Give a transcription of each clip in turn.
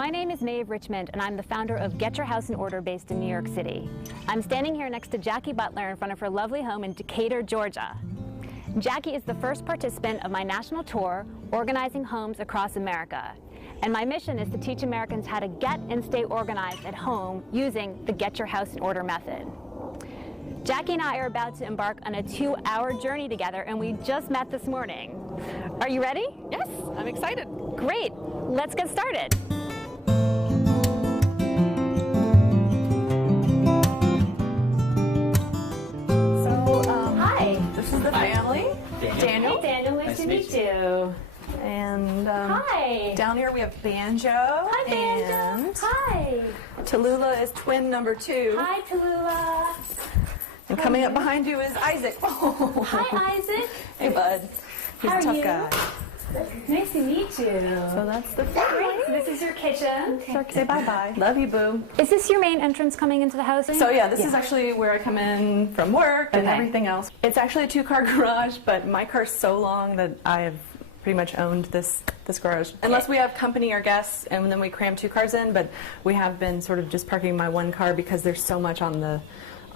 My name is Maeve Richmond, and I'm the founder of Get Your House in Order based in New York City. I'm standing here next to Jackie Butler in front of her lovely home in Decatur, Georgia. Jackie is the first participant of my national tour, organizing homes across America. And my mission is to teach Americans how to get and stay organized at home using the Get Your House in Order method. Jackie and I are about to embark on a 2-hour journey together, and we just met this morning. Are you ready? Yes, I'm excited. Great, let's get started. Hi. This is the family. Daniel. Hey, Daniel, nice to meet you. And Hi. down here we have Banjo. Hi, Banjo. And Hi. Tallulah is twin number 2. Hi, Tallulah. And coming up behind you is Isaac. Oh. Hi, Isaac. Hey, bud. He's How a tough are you? guy. Nice to meet you. So that's the family. This is your kitchen. Say bye-bye. Love you, boo. Is this your main entrance coming into the housing? So yeah, this is actually where I come in from work and Okay. everything else. It's actually a 2-car garage, but my car's so long that I have pretty much owned this garage. Unless we have company or guests, and then we cram 2 cars in, but we have been sort of just parking my 1 car because there's so much on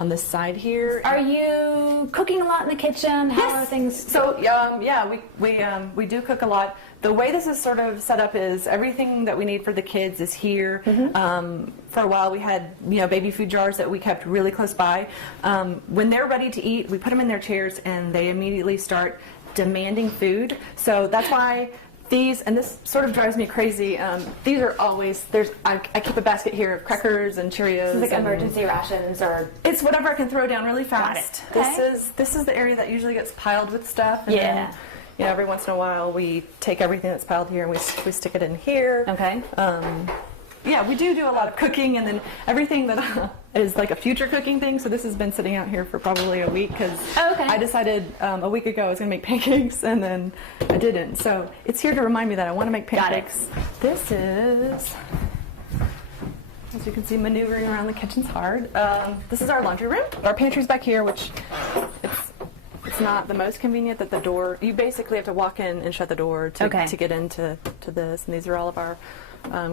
this side here. Are you cooking a lot in the kitchen? How are things? So yeah, we do cook a lot. The way this is sort of set up is everything that we need for the kids is here. For a while we had baby food jars that we kept really close by. When they're ready to eat, we put them in their chairs and they immediately start demanding food. So that's why these, and this sort of drives me crazy, these are always, I keep a basket here of crackers and Cheerios. Like emergency rations or? It's whatever I can throw down really fast. Got it. Okay. This is the area that usually gets piled with stuff. And Yeah. then, every once in a while we take everything that's piled here and we stick it in here. Okay. Yeah, we do a lot of cooking, and then everything that is like a future cooking thing. So this has been sitting out here for probably a week because I decided a week ago I was going to make pancakes, and then I didn't. So it's here to remind me that I want to make pancakes. This is, as you can see, maneuvering around the kitchen's hard. This is our laundry room. Our pantry's back here, which it's not the most convenient that the door, you basically have to walk in and shut the door to get into this. And these are all of our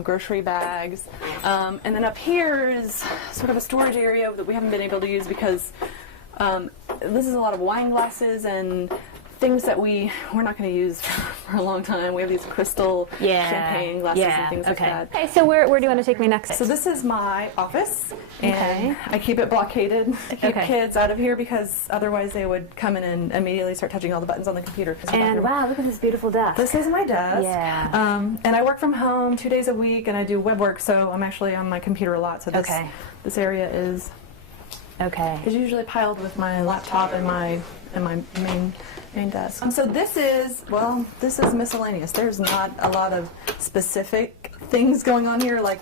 grocery bags. And then up here is sort of a storage area that we haven't been able to use because this is a lot of wine glasses and things that we're not going to use for a long time. We have these crystal champagne glasses and things like that. Okay, so where do you want to take me next? So this is my office, and I keep it blockaded. I keep kids out of here because otherwise they would come in and immediately start touching all the buttons on the computer. And wow, look at this beautiful desk. This is my desk. Yeah. And I work from home 2 days a week, and I do web work, so I'm actually on my computer a lot. So this area is usually piled with my laptop and my main desk. So this is miscellaneous. There's not a lot of specific things going on here. Like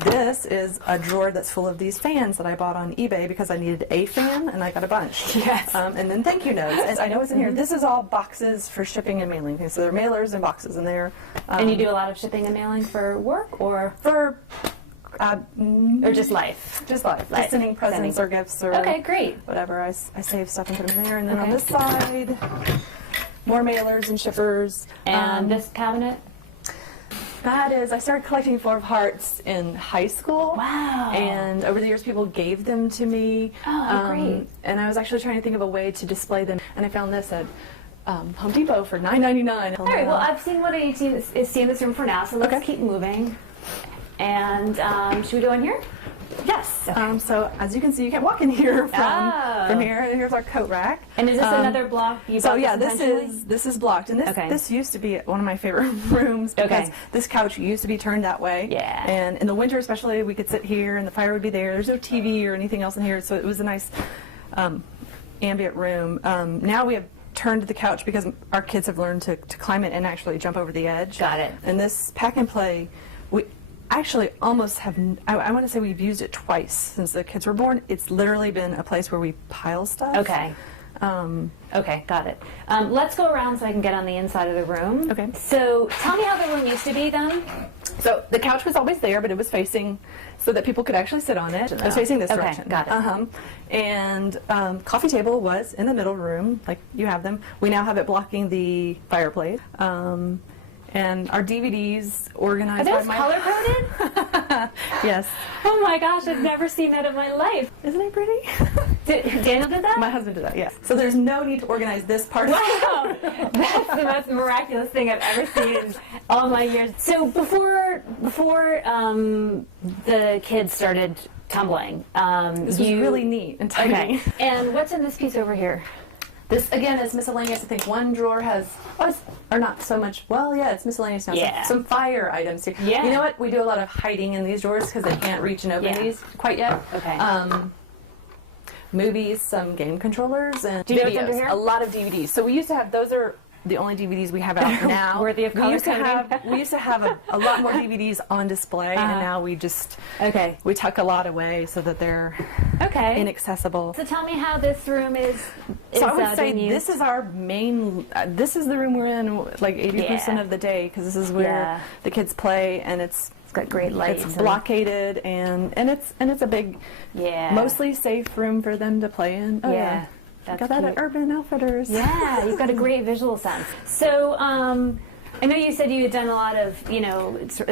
this is a drawer that's full of these fans that I bought on eBay because I needed a fan and I got a bunch. Yes. And then thank you notes. And I know it's in here. This is all boxes for shipping and mailing. So there are mailers and boxes in there. And you do a lot of shipping and mailing for work or or just life? Just life. Just sending presents or gifts or great. whatever. I save stuff and put them in there. And then on this side, more mailers and shippers. And this cabinet? That is, I started collecting 4 of hearts in high school. Wow. And over the years, people gave them to me. Oh, great. And I was actually trying to think of a way to display them. And I found this at Home Depot for $9.99. All right, well, I've seen what I need to see in this room for now, so let's keep moving. And should we go in here? Yes. So as you can see, you can't walk in here from here. Here's our coat rack. And is this another block? So yeah, this is blocked, and this used to be one of my favorite rooms because this couch used to be turned that way. Yeah. And in the winter, especially, we could sit here, and the fire would be there. There's no TV or anything else in here, so it was a nice ambient room. Now we have turned the couch because our kids have learned to climb it and actually jump over the edge. Got it. And this pack and play, we actually almost have, I want to say we've used it twice since the kids were born. It's literally been a place where we pile stuff. Okay. Okay, got it. Let's go around so I can get on the inside of the room. Okay. So tell me how the room used to be then. So the couch was always there, but it was facing so that people could actually sit on it. It was facing this direction. Got it. And coffee table was in the middle room, like you have them. We now have it blocking the fireplace. And our DVDs organized Are those by color-coded? Yes. Oh my gosh, I've never seen that in my life. Isn't it pretty? Daniel did that? My husband did that, yes. So there's no need to organize this part. Wow, that's the most miraculous thing I've ever seen in all my years. So before the kids started tumbling, this was really neat and tiny. Okay. And what's in this piece over here? This, again, is miscellaneous. I think one drawer has, or not so much, well, yeah, it's miscellaneous now. Yeah. Some fire items here. Yeah. You know what? We do a lot of hiding in these drawers because they can't reach and open these quite yet. Okay. Movies, some game controllers, and Do you know what's under videos. here? A lot of DVDs. So we used to have, those are the only DVDs we have out now. Worthy of color we used to have a lot more DVDs on display, and now we just we tuck a lot away so that they're inaccessible. So tell me how this room is. So I would say being used. this is our main. This is the room we're in like 80% of the day because this is where the kids play, and it's got great lights. It's blockaded, and it's a big, mostly safe room for them to play in. Oh, yeah. That's got that at Urban Outfitters. Yeah, you've got a great visual sense. So, I know you said you had done a lot of,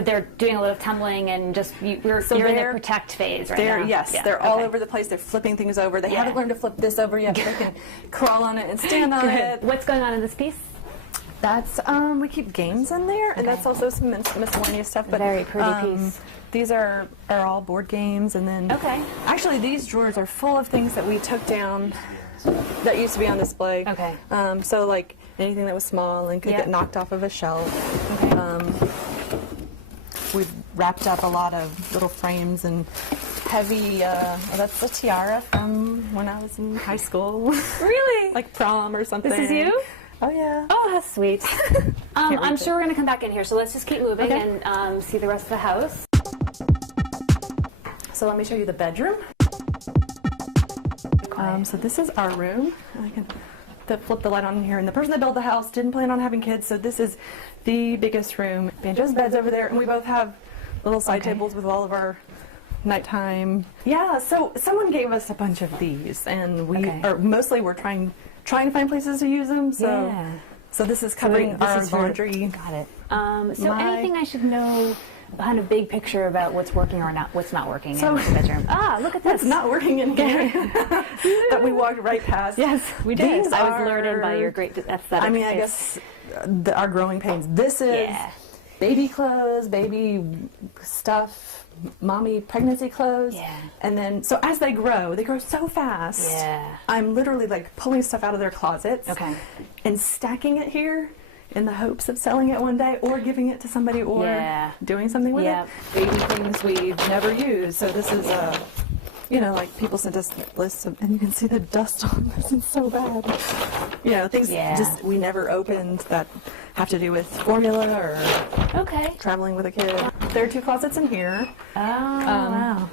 they're doing a lot of tumbling and just, you're in the protect phase right now. Yes, they're all over the place. They're flipping things over. They haven't learned to flip this over yet, but they can crawl on it and stand on it. What's going on in this piece? That's, we keep games in there, and that's also some miscellaneous stuff. But very pretty piece. These are all board games, and then actually these drawers are full of things that we took down that used to be on display. Okay. So like anything that was small and could get knocked off of a shelf. Okay. We've wrapped up a lot of little frames and heavy, that's a tiara from when I was in high school. Really? Like prom or something. This is you? Oh, yeah. Oh, that's sweet. I'm sure we're going to come back in here, so let's just keep moving and see the rest of the house. So let me show you the bedroom. So this is our room. I can flip the light on here. And the person that built the house didn't plan on having kids, so this is the biggest room. Banjo's bed's over there, and we both have little side tables with all of our nighttime. Yeah, so someone gave us a bunch of these, and we mostly we're trying to find places to use them. So so this is covering our laundry. Got it. So anything I should know, kind of big picture about what's working or not, what's not working in the bedroom. Look at this. It's not working in here. That we walked right past. Yes, we did. I was lured by your great aesthetic. I mean, I guess our growing pains. This is baby clothes, baby stuff, mommy pregnancy clothes. Yeah. And then, so as they grow so fast. Yeah. I'm literally like pulling stuff out of their closets. Okay. And stacking it here in the hopes of selling it one day or giving it to somebody or doing something with it. Baby things we've never used. So this is like people sent us lists of, and you can see the dust on this. It's so bad. Things just we never opened that have to do with formula or traveling with a kid. There are two closets in here. Oh, wow.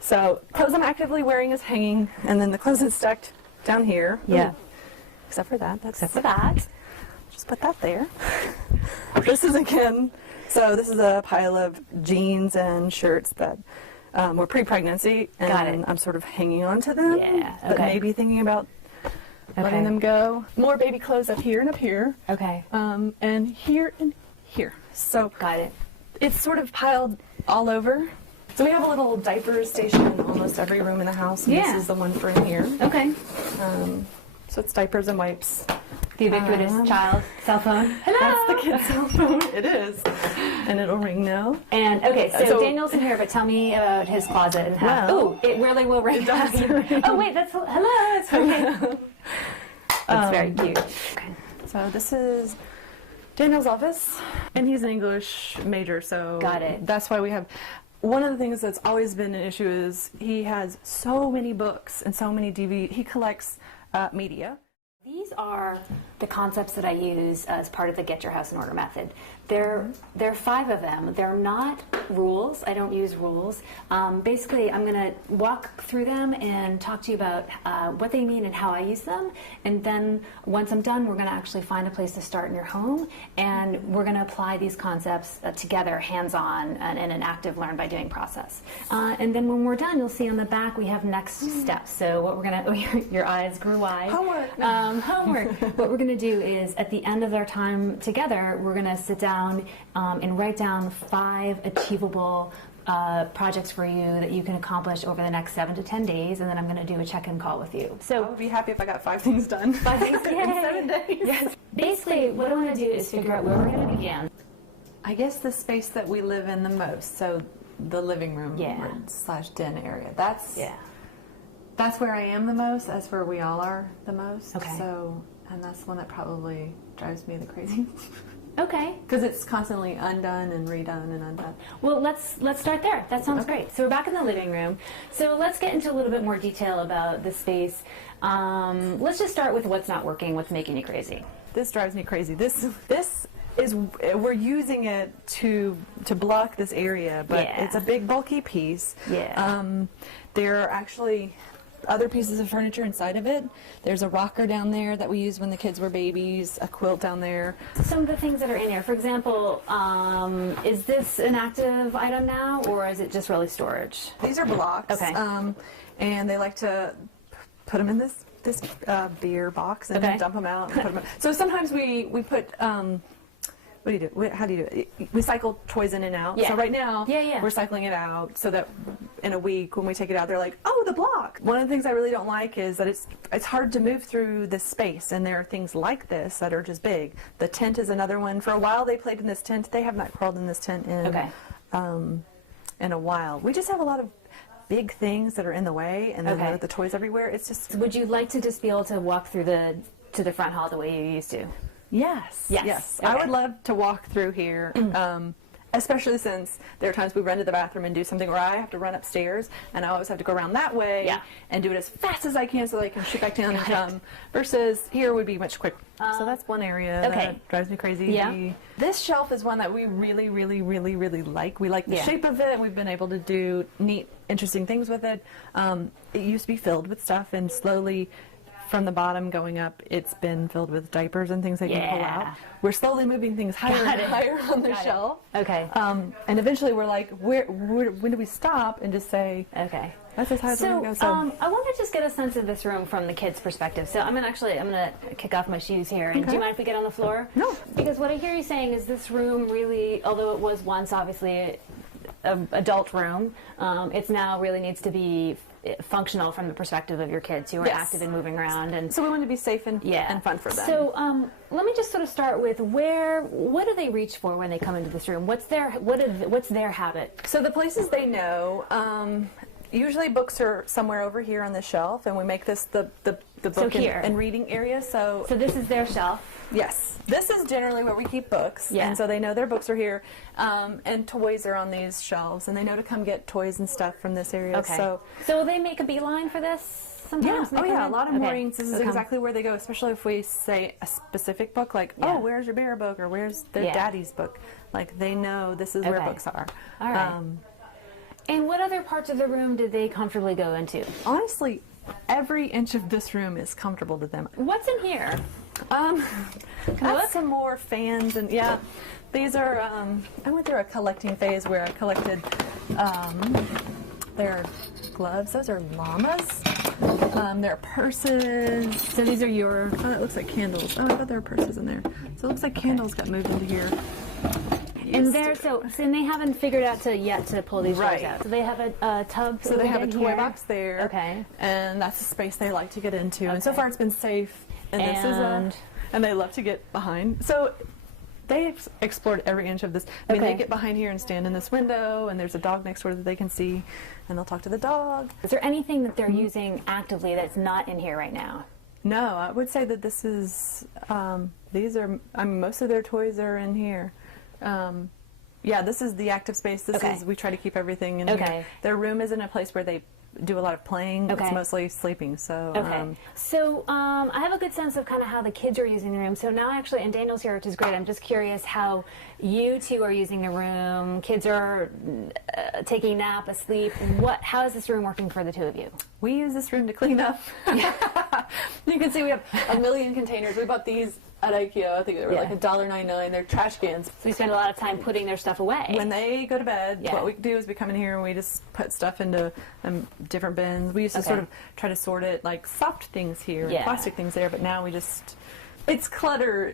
So clothes I'm actively wearing is hanging, and then the clothes is stacked down here. Yeah. Ooh. Except for that. Just put that there. This is this is a pile of jeans and shirts that were pre-pregnancy, and I'm sort of hanging on to them, but maybe thinking about letting them go. More baby clothes up here and up here. Okay. And here and here. So got it. It's sort of piled all over. So we have a little diaper station in almost every room in the house, and this is the one for in here. Okay. So it's diapers and wipes. The ubiquitous child cell phone. Hello! That's the kid's cell phone. It is. And it'll ring now. And, so Daniel's in here, but tell me about his closet and how... it really will ring. It does ring. Oh, wait, that's... Hello! It's ringing. That's very cute. Okay. So this is Daniel's office, and he's an English major, so... Got it. That's why we have... One of the things that's always been an issue is he has so many books and so many DVDs. He collects media. These are the concepts that I use as part of the Get Your House in Order method. There are 5 of them. They're not rules. I don't use rules. Basically, I'm going to walk through them and talk to you about what they mean and how I use them. And then once I'm done, we're going to actually find a place to start in your home, and we're going to apply these concepts together, hands-on, and in an active learn-by-doing process. And then when we're done, you'll see on the back we have next steps. So what we're going to... your eyes grew wide. Homework. Homework. What we're going going to do is, at the end of our time together, we're going to sit down and write down 5 achievable projects for you that you can accomplish over the next 7 to 10 days, and then I'm going to do a check-in call with you. So I would be happy if I got 5 things done. 5 things in 7 days. Yes. Basically, what I want to do is figure out where we're going to begin. I guess the space that we live in the most, so the living room / den area. That's where I am the most. That's where we all are the most. Okay. So, and that's the one that probably drives me the craziest. Okay. Because it's constantly undone and redone and undone. Well, let's start there. That sounds great. So we're back in the living room. So let's get into a little bit more detail about the space. Let's just start with what's not working, what's making you crazy. This drives me crazy. This is, we're using it to block this area, but it's a big bulky piece. Yeah. There are actually other pieces of furniture inside of it. There's a rocker down there that we used when the kids were babies, a quilt down there. Some of the things that are in here, for example, is this an active item now, or is it just really storage? These are blocks. Okay. And they like to put them in this beer box and then dump them out and put them. So sometimes we put. What do you do? How do you do it? We cycle toys in and out. Yeah. So right now, we're cycling it out so that in a week when we take it out, they're like, oh, the block. One of the things I really don't like is that it's hard to move through this space, and there are things like this that are just big. The tent is another one. For a while, they played in this tent. They have not crawled in this tent in a while. We just have a lot of big things that are in the way, and then the toys everywhere. It's just. Would you like to just be able to walk through to the front hall the way you used to? Yes. Okay. I would love to walk through here, especially since there are times we run to the bathroom and do something where I have to run upstairs, and I always have to go around that way and do it as fast as I can so that I can shoot back down and come, versus here would be much quicker. So that's one area that drives me crazy. Yeah. This shelf is one that we really, really, really, really like. We like the shape of it. We've been able to do neat, interesting things with it. It used to be filled with stuff, and slowly from the bottom going up, it's been filled with diapers and things they can pull out. We're slowly moving things higher and higher on the shelf. Okay. And eventually we're like, when do we stop and just say, okay, that's as high as we're going to go. I want to just get a sense of this room from the kids' perspective. So I'm going to kick off my shoes here. And do you mind if we get on the floor? No. Because what I hear you saying is this room really, although it was once obviously an adult room, it now really needs to be functional from the perspective of your kids who are active and moving around, and so we want to be safe and fun for them. So let me just sort of start with what do they reach for when they come into this room? What's their habit? So the places they know, usually books are somewhere over here on the shelf, and we make this the book and reading area. So this is their shelf. Yes, this is generally where we keep books, and so they know their books are here, and toys are on these shelves, and they know to come get toys and stuff from this area. Okay. So will they make a beeline for this sometimes? Yeah. A lot of mornings. This is exactly where they go, especially if we say a specific book, like, oh, where's your bear book, or where's their daddy's book? Like, they know this is where books are. All right. And what other parts of the room did they comfortably go into? Honestly, every inch of this room is comfortable to them. What's in here? Got some more fans, and these are, I went through a collecting phase where I collected their gloves. Those are llamas. Their purses. So these are your... Oh, it looks like candles. Oh, I thought there were purses in there. So it looks like candles got moved into here. And and they haven't figured out yet to pull these drawers out. So they have a tub. So they have a toy box there. Okay. And that's a space they like to get into. Okay. And so far it's been safe. And this is and they love to get behind. So they've explored every inch of this. I mean, they get behind here and stand in this window, and there's a dog next door that they can see, and they'll talk to the dog. Is there anything that they're using actively that's not in here right now? No, I would say that this is, these are, most of their toys are in here. This is the active space. This is, we try to keep everything in here. Their room isn't a place where they do a lot of playing. It's mostly sleeping. So I have a good sense of kind of how the kids are using the room. So now actually, and Daniel's here, which is great. I'm just curious how you two are using the room. Kids are taking a nap, asleep. How is this room working for the two of you? We use this room to clean up. You can see we have a million containers. We bought these at IKEA. I think they were like $1.99. They're trash cans. So we spend a lot of time putting their stuff away. When they go to bed, what we do is we come in here and we just put stuff into different bins. We used to sort of try to sort it like soft things here, and plastic things there, but now we just It's clutter.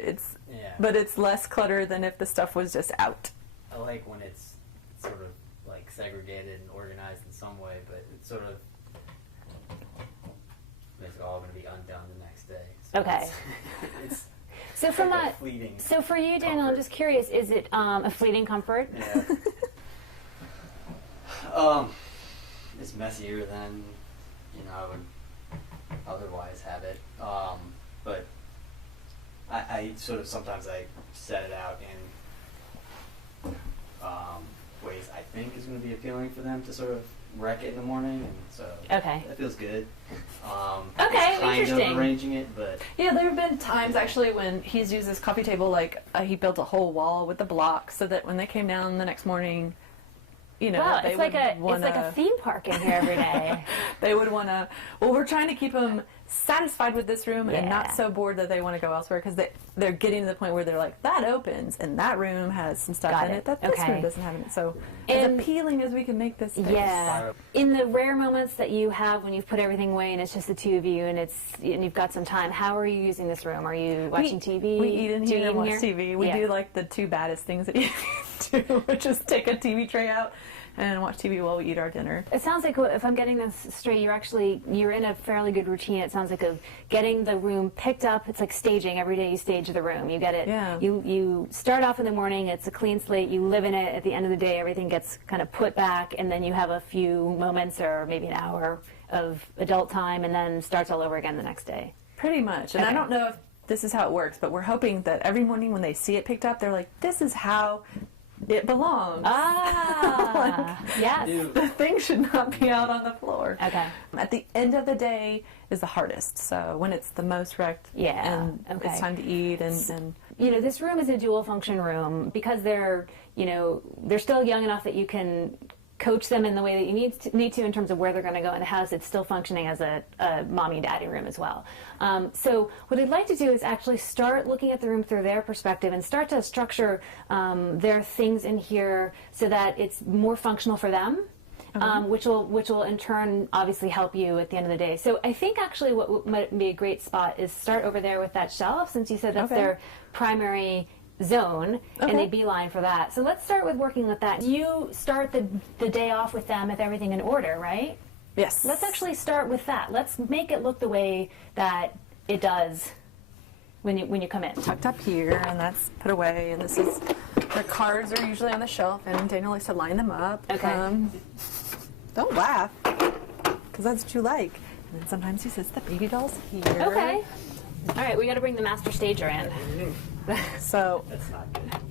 But it's less clutter than if the stuff was just out. I like when it's sort of like segregated and organized in some way, but it's sort of all going to be undone the next day. So okay. It's so from like a fleeting so for you, Daniel, comfort. I'm just curious: is it a fleeting comfort? Yeah. It's messier than I would otherwise have it. But I sort of sometimes I set it out in ways I think is going to be appealing for them to sort of wreck it in the morning, and so that feels good. Okay, kind interesting. of arranging it, but yeah, there have been times actually when he's used this coffee table, like he built a whole wall with the blocks so that when they came down the next morning, wow, they it's like wanna, a theme park in here every day. They would want to. Well, we're trying to keep them satisfied with this room and not so bored that they want to go elsewhere, because they're getting to the point where they're like, that opens and that room has some stuff in it that this room doesn't have in it. So as appealing as we can make this space. Yeah. In the rare moments that you have when you've put everything away and it's just the two of you and you've got some time, how are you using this room? Are you watching TV? We eat in here and watch TV. We do like the two baddest things that you can do, which is take a TV tray out and watch TV while we eat our dinner. It sounds like, if I'm getting this straight, you're in a fairly good routine. It sounds like of getting the room picked up. It's like staging. Every day you stage the room. You get it. Yeah. You start off in the morning. It's a clean slate. You live in it. At the end of the day, everything gets kind of put back, and then you have a few moments or maybe an hour of adult time, and then starts all over again the next day. Pretty much. And I don't know if this is how it works, but we're hoping that every morning when they see it picked up, they're like, this is how it belongs. Yes. The thing should not be out on the floor. Okay. At the end of the day is the hardest. So when it's the most wrecked and it's time to eat and this room is a dual function room because they're still young enough that you can coach them in the way that you need to in terms of where they're going to go in the house. It's still functioning as a mommy and daddy room as well. So what I'd like to do is actually start looking at the room through their perspective and start to structure their things in here so that it's more functional for them. Which will in turn obviously help you at the end of the day. So I think actually what might be a great spot is start over there with that shelf, since you said that's their primary zone, and they beeline for that. So let's start with working with that. You start the day off with them with everything in order, right? Yes. Let's actually start with that. Let's make it look the way that it does when you come in. Tucked up here, and that's put away, and this is, their cards are usually on the shelf, and Daniel likes to line them up. Okay. Don't laugh, because that's what you like. And then sometimes he sits the baby dolls here. Okay. All right, we got to bring the master stager in. So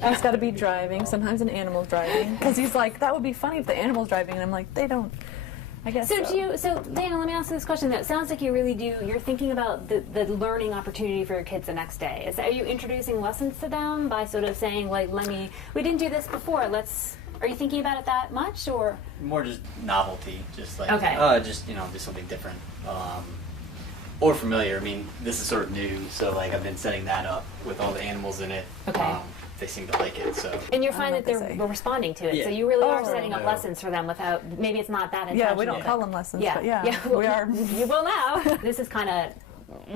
he's got to be driving. Sometimes an animal's driving, because he's like, that would be funny if the animal's driving, and I'm like, they don't. I guess so. So Daniel, let me ask you this question. It sounds like you really do. You're thinking about the learning opportunity for your kids the next day. Are you introducing lessons to them by sort of saying, like, we didn't do this before. Are you thinking about it that much, or more just novelty, just like do something different. Or familiar. I mean, this is sort of new, so like I've been setting that up with all the animals in it. Okay. They seem to like it, so. And you're finding that they're responding to it, so you really are setting up lessons for them without, maybe it's not that intentional. Yeah, we don't call them lessons, but we are. You will now. This is kind of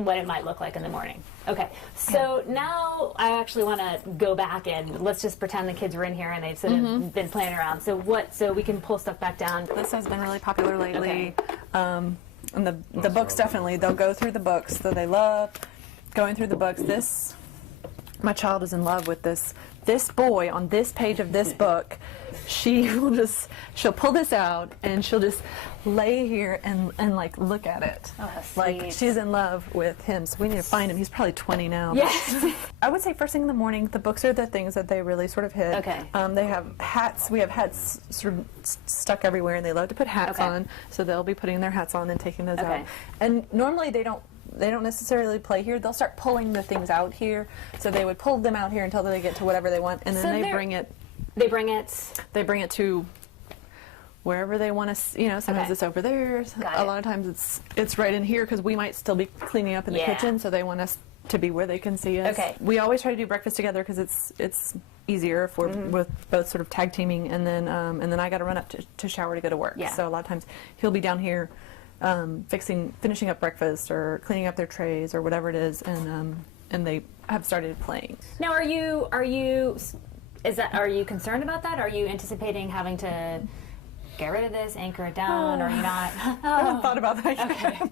what it might look like in the morning. Okay, so now I actually want to go back and let's just pretend the kids were in here and they've sort of been playing around. So we can pull stuff back down. This has been really popular lately. And the books, definitely, they'll go through the books, so they love going through the books. My child is in love with this boy on this page of this book. She'll pull this out and she'll just lay here and like look at it. Oh, that's like sweet. she's in love with him, so we need to find him. He's probably 20 now. Yes. I would say first thing in the morning, the books are the things that they really sort of hit. Okay. They have hats. We have hats sort of stuck everywhere, and they love to put hats on, so they'll be putting their hats on and taking those out. And normally they don't necessarily play here. They'll start pulling the things out here. So they would pull them out here until they get to whatever they want, and then they bring it. They bring it to wherever they want to. Sometimes it's over there. A lot of times it's right in here because we might still be cleaning up in the kitchen. So they want us to be where they can see us. Okay. We always try to do breakfast together because it's easier if we're with both sort of tag teaming, and then I got to run up to shower to go to work. Yeah. So a lot of times he'll be down here finishing up breakfast or cleaning up their trays or whatever it is, and and they have started playing. Now, are you concerned about that? Are you anticipating having to get rid of this, anchor it down, or are you not? I haven't thought about that yet.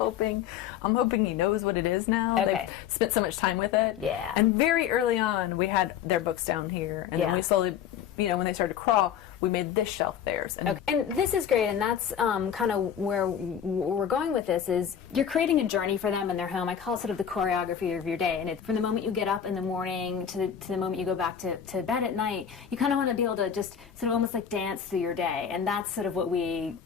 Okay. I'm hoping he knows what it is now. Okay. They've spent so much time with it. Yeah. And very early on, we had their books down here, and then we slowly, when they started to crawl, we made this shelf theirs. And, and this is great, and that's kind of where we're going with this, is you're creating a journey for them in their home. I call it sort of the choreography of your day, and it's from the moment you get up in the morning to the moment you go back to bed at night, you kind of want to be able to just sort of almost like dance through your day, and that's sort of what we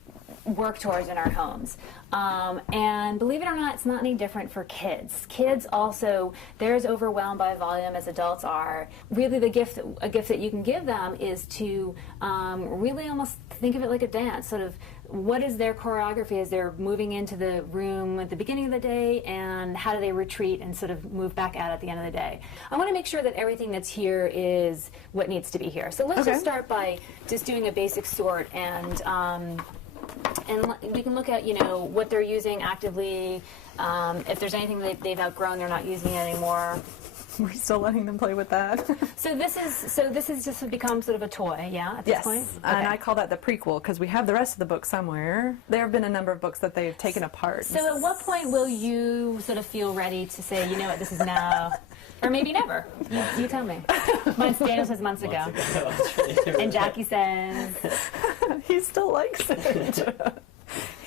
work towards in our homes. And believe it or not, it's not any different for kids. Kids also, they're as overwhelmed by volume as adults are. Really a gift that you can give them is to really almost think of it like a dance, sort of what is their choreography as they're moving into the room at the beginning of the day, and how do they retreat and sort of move back out at the end of the day. I want to make sure that everything that's here is what needs to be here. So let's just start by just doing a basic sort, and we can look at, what they're using actively, if there's anything that they've outgrown, they're not using it anymore. We're still letting them play with that. So this is just become sort of a toy, at this point? Yes, and I call that the prequel, because we have the rest of the book somewhere. There have been a number of books that they've taken apart. So at what point will you sort of feel ready to say, you know what, this is now, or maybe never? You tell me. Daniel says months ago. And Jackie says... He still likes it.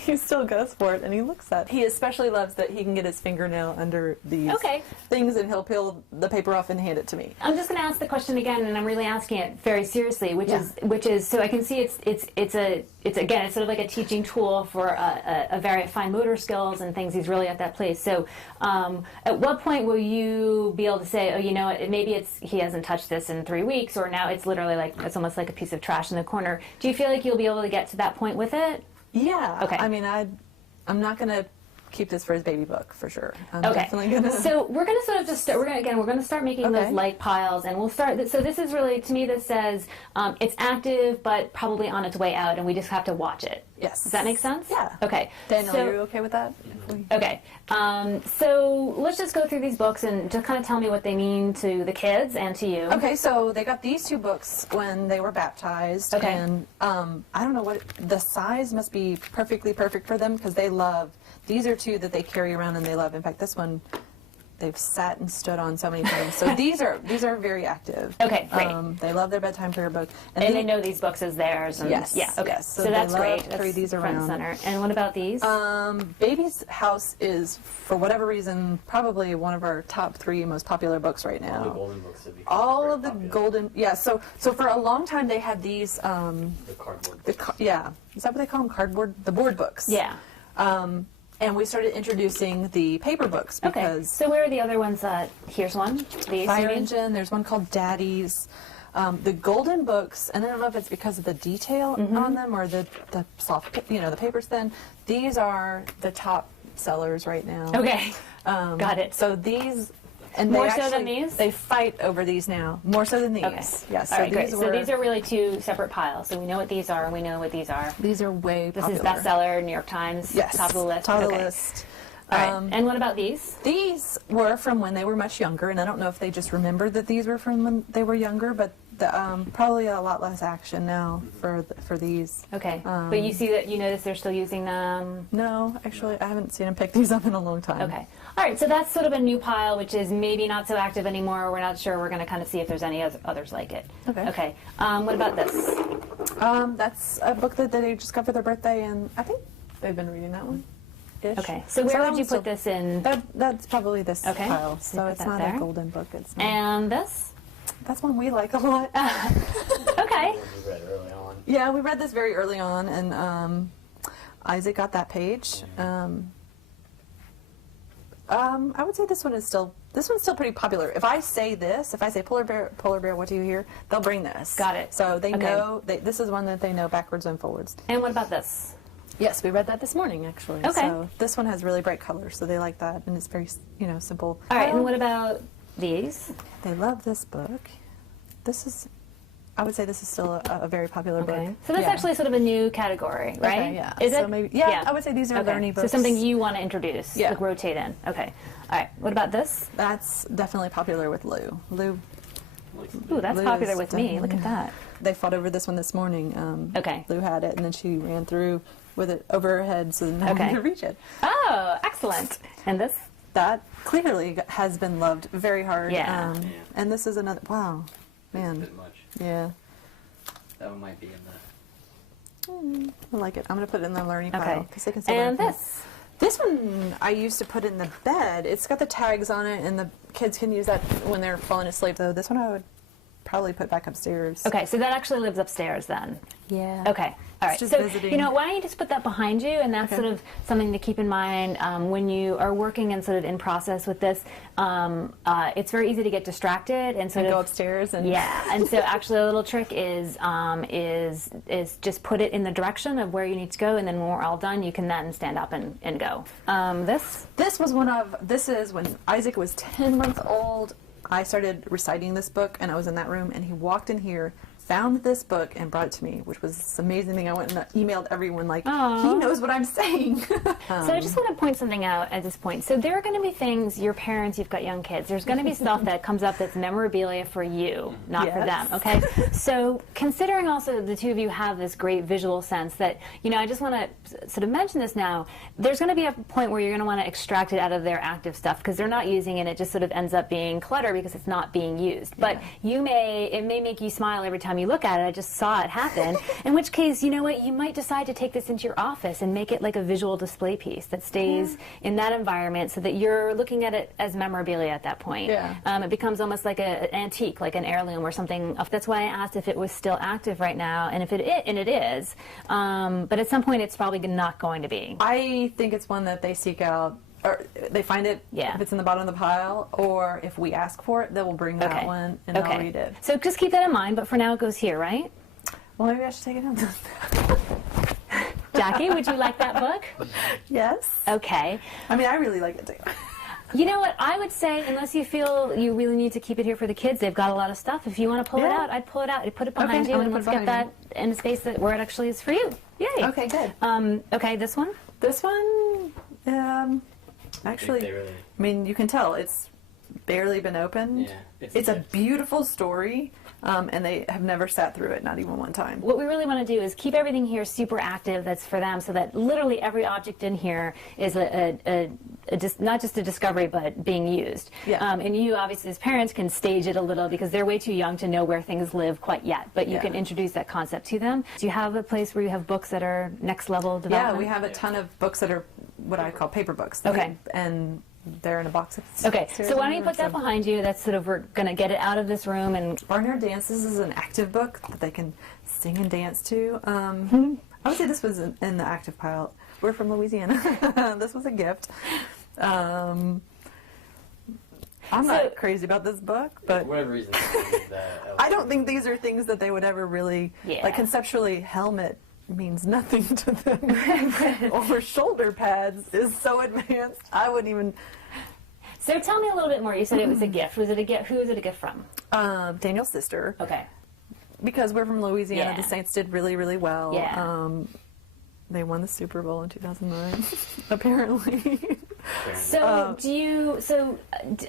He still goes for it, and he looks at it. He especially loves that he can get his fingernail under these things, and he'll peel the paper off and hand it to me. I'm just going to ask the question again, and I'm really asking it very seriously, which is so I can see it's sort of like a teaching tool for a very fine motor skills and things. He's really at that place. So at what point will you be able to say, oh, you know what, maybe he hasn't touched this in 3 weeks, or now it's literally it's almost like a piece of trash in the corner. Do you feel like you'll be able to get to that point with it? Yeah. Okay. I mean, I'm not going to keep this for his baby book for sure. I'm definitely going to. So we're going to sort of just start. We're going to start making those light piles, and we'll start. So this is really, to me, this says it's active, but probably on its way out, and we just have to watch it. Yes. Does that make sense? Yeah. Okay. Daniel, are you okay with that? Okay. So let's just go through these books and just kind of tell me what they mean to the kids and to you. Okay. So they got these 2 books when they were baptized, and I don't know what the size must be perfectly perfect for them, because they love. These are 2 that they carry around and they love. In fact, this one they've sat and stood on so many times. So these are very active. Okay, great. They love their bedtime prayer book, and they know these books as theirs. And yes. Yeah. Okay. Yes. So that's great. Carry these around. Center. And what about these? Baby's House is, for whatever reason, probably one of our top 3 most popular books right now. All the golden books have become all of the popular. golden. Yeah. So for a long time they had these. The cardboard. Yeah. Is that what they call them? Cardboard. The board books. Yeah. And we started introducing the paper books because... Okay. So where are the other ones? Here's one. These. Fire Engine. There's one called Daddy's. The golden books, and I don't know if it's because of the detail on them or the soft, the paper's thin. These are the top sellers right now. Okay. Got it. So these... And more so than these? They fight over these now. More so than these. Okay. Yes. All right, great. So these are really 2 separate piles. So we know what these are, and we know what these are. These are way This popular. is bestseller, New York Times, yes. top of the list. Top of the list. All right. And what about these? These were from when they were much younger, and I don't know if they just remembered that these were from when they were younger, but probably a lot less action now for these. Okay. But you see that, you notice they're still using them? No, actually, I haven't seen them pick these up in a long time. Okay. All right, so that's sort of a new pile, which is maybe not so active anymore. We're not sure. We're going to kind of see if there's any others like it. Okay. Okay. What about this? That's a book that they just got for their birthday, and I think they've been reading that one. Okay. So where would you put this in? That's probably this pile. So it's not there. a golden book. It's not. And this? That's one we like a lot. Okay. We read early on. Yeah, we read this very early on, and Isaac got that page. I would say this one's still pretty popular. If I say polar bear, what do you hear? They'll bring this. Got it. So they know, this is one that they know backwards and forwards. And what about this? Yes, we read that this morning, actually. Okay. So this one has really bright colors, so they like that, and it's very, simple. All right, and what about these? They love this book. This is, I would say this is still a very popular book. So that's actually sort of a new category, right? Okay, yeah. Is so it? Maybe, yeah, I would say these are learning books. So something you want to introduce, Yeah. like rotate in. Okay. All right. What about this? That's definitely popular with Lou. Ooh, that's Lou popular is with me. Look at that. They fought over this one this morning. Okay. Lou had it, and then she ran through with it over her head so that no one could reach it. Oh, excellent. And this? That clearly has been loved very hard. Yeah. And this is another, wow, man. It's a bit much. Yeah. That one might be in the... I like it. I'm going to put it in the learning pile. Because they can still And learn from it. this? This one I used to put in the bed. It's got the tags on it, and the kids can use that when they're falling asleep. Though this one I would probably put back upstairs. Okay, so that actually lives upstairs then. Yeah. Okay. All right. Just so visiting. you know, why don't you just put that behind you, and that's sort of something to keep in mind when you are working and sort of in process with this. It's very easy to get distracted and sort of go upstairs and and so actually a little trick is just put it in the direction of where you need to go, and then when we're all done, you can then stand up and go. This is when Isaac was 10 months old. I started reciting this book, and I was in that room, and he walked in here, found this book, and brought it to me, which was this amazing thing. I went and emailed everyone, like, he knows what I'm saying. So I just want to point something out at this point. So there are going to be things, your parents, you've got young kids, there's going to be stuff that comes up that's memorabilia for you, not for them, okay? So considering also the two of you have this great visual sense that, you know, I just want to sort of mention this now, there's going to be a point where you're going to want to extract it out of their active stuff because they're not using it, it just sort of ends up being clutter because it's not being used. But it may make you smile every time you look at it. I just saw it happen. In which case, you know what, you might decide to take this into your office and make it like a visual display piece that stays in that environment so that you're looking at it as memorabilia at that point. It becomes almost like an antique, like an heirloom or something. That's why I asked if it was still active right now, and it is. But at some point it's probably not going to be. I think it's one that they seek out, or they find it if it's in the bottom of the pile, or if we ask for it, they will bring that one and I'll read it. So just keep that in mind, but for now it goes here, right? Well, maybe I should take it home. Jackie, would you like that book? Yes. Okay. I mean, I really like it too. You know what, I would say, unless you feel you really need to keep it here for the kids, they've got a lot of stuff. If you want to pull it out, I'd pull it out. I'd put it behind you, and let's get that in a space where it actually is for you. Yay. Okay, good. Okay, this one? This one, actually, I mean, you can tell it's barely been opened. Yeah, it's a beautiful story, and they have never sat through it, not even one time. What we really want to do is keep everything here super active that's for them, so that literally every object in here is not just a discovery, but being used. And you, obviously, as parents, can stage it a little because they're way too young to know where things live quite yet, but you can introduce that concept to them. Do you have a place where you have books that are next level development? Yeah, we have a ton of books that are what I call paper books. And they're in a box. Okay, so why don't you put that behind you? That's sort of, we're going to get it out of this room. And Barnyard Dances is an active book that they can sing and dance to. I would say this was in the active pile. We're from Louisiana. This was a gift. I'm not crazy about this book, but for whatever reason, I don't think these are things that they would ever really, like conceptually, helmet means nothing to them. Or shoulder pads is so advanced, I wouldn't even. So tell me a little bit more. You said it was a gift. Was it a gift? Who was it a gift from? Daniel's sister. Okay. Because we're from Louisiana, the Saints did really, really well. Yeah. They won the Super Bowl in 2009, apparently. So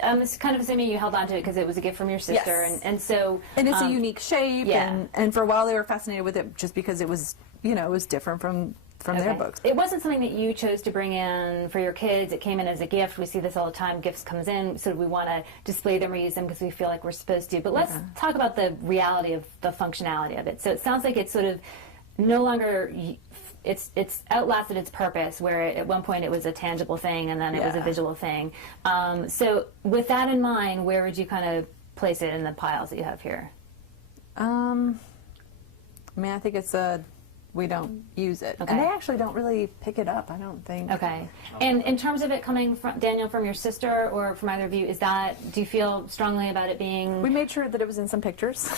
I'm kind of assuming you held on to it because it was a gift from your sister, and it's a unique shape, and for a while they were fascinated with it just because it was, it was different from their books. It wasn't something that you chose to bring in for your kids. It came in as a gift. We see this all the time. Gifts comes in, so we want to display them or use them because we feel like we're supposed to. But let's talk about the reality of the functionality of it. So it sounds like it's sort of no longer. It's outlasted its purpose, where at one point it was a tangible thing and then it was a visual thing. So with that in mind, where would you kind of place it in the piles that you have here? I mean, I think it's we don't use it. Okay. And they actually don't really pick it up, I don't think. Okay. And in terms of it coming from, Daniel, from your sister or from either of you, do you feel strongly about it being... We made sure that it was in some pictures.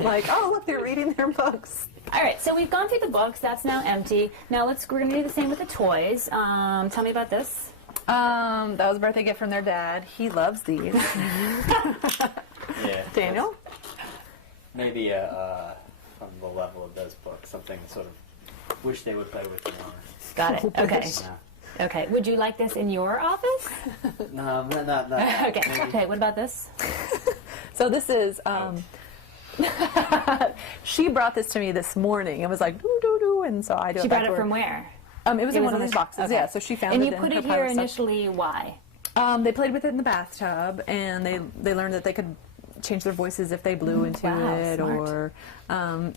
Like, oh, look, they're reading their books. All right, so we've gone through the books. That's now empty. Now we're going to do the same with the toys. Tell me about this. That was a birthday gift from their dad. He loves these. Yeah. Daniel? maybe from the level of those books, something sort of wish they would play with more. Got it. Okay. Yeah. Okay. Would you like this in your office? No, not Okay. maybe. Okay. What about this? So this is, she brought this to me this morning. It was like, doo, doo, doo, and so I do She it brought it backward. from where? It was in one of these boxes, Okay. yeah. So she found and it you in put her it pile here of stuff. initially. Why? They played with it in the bathtub, and they learned that they could change their voices if they blew into Wow, it, smart. or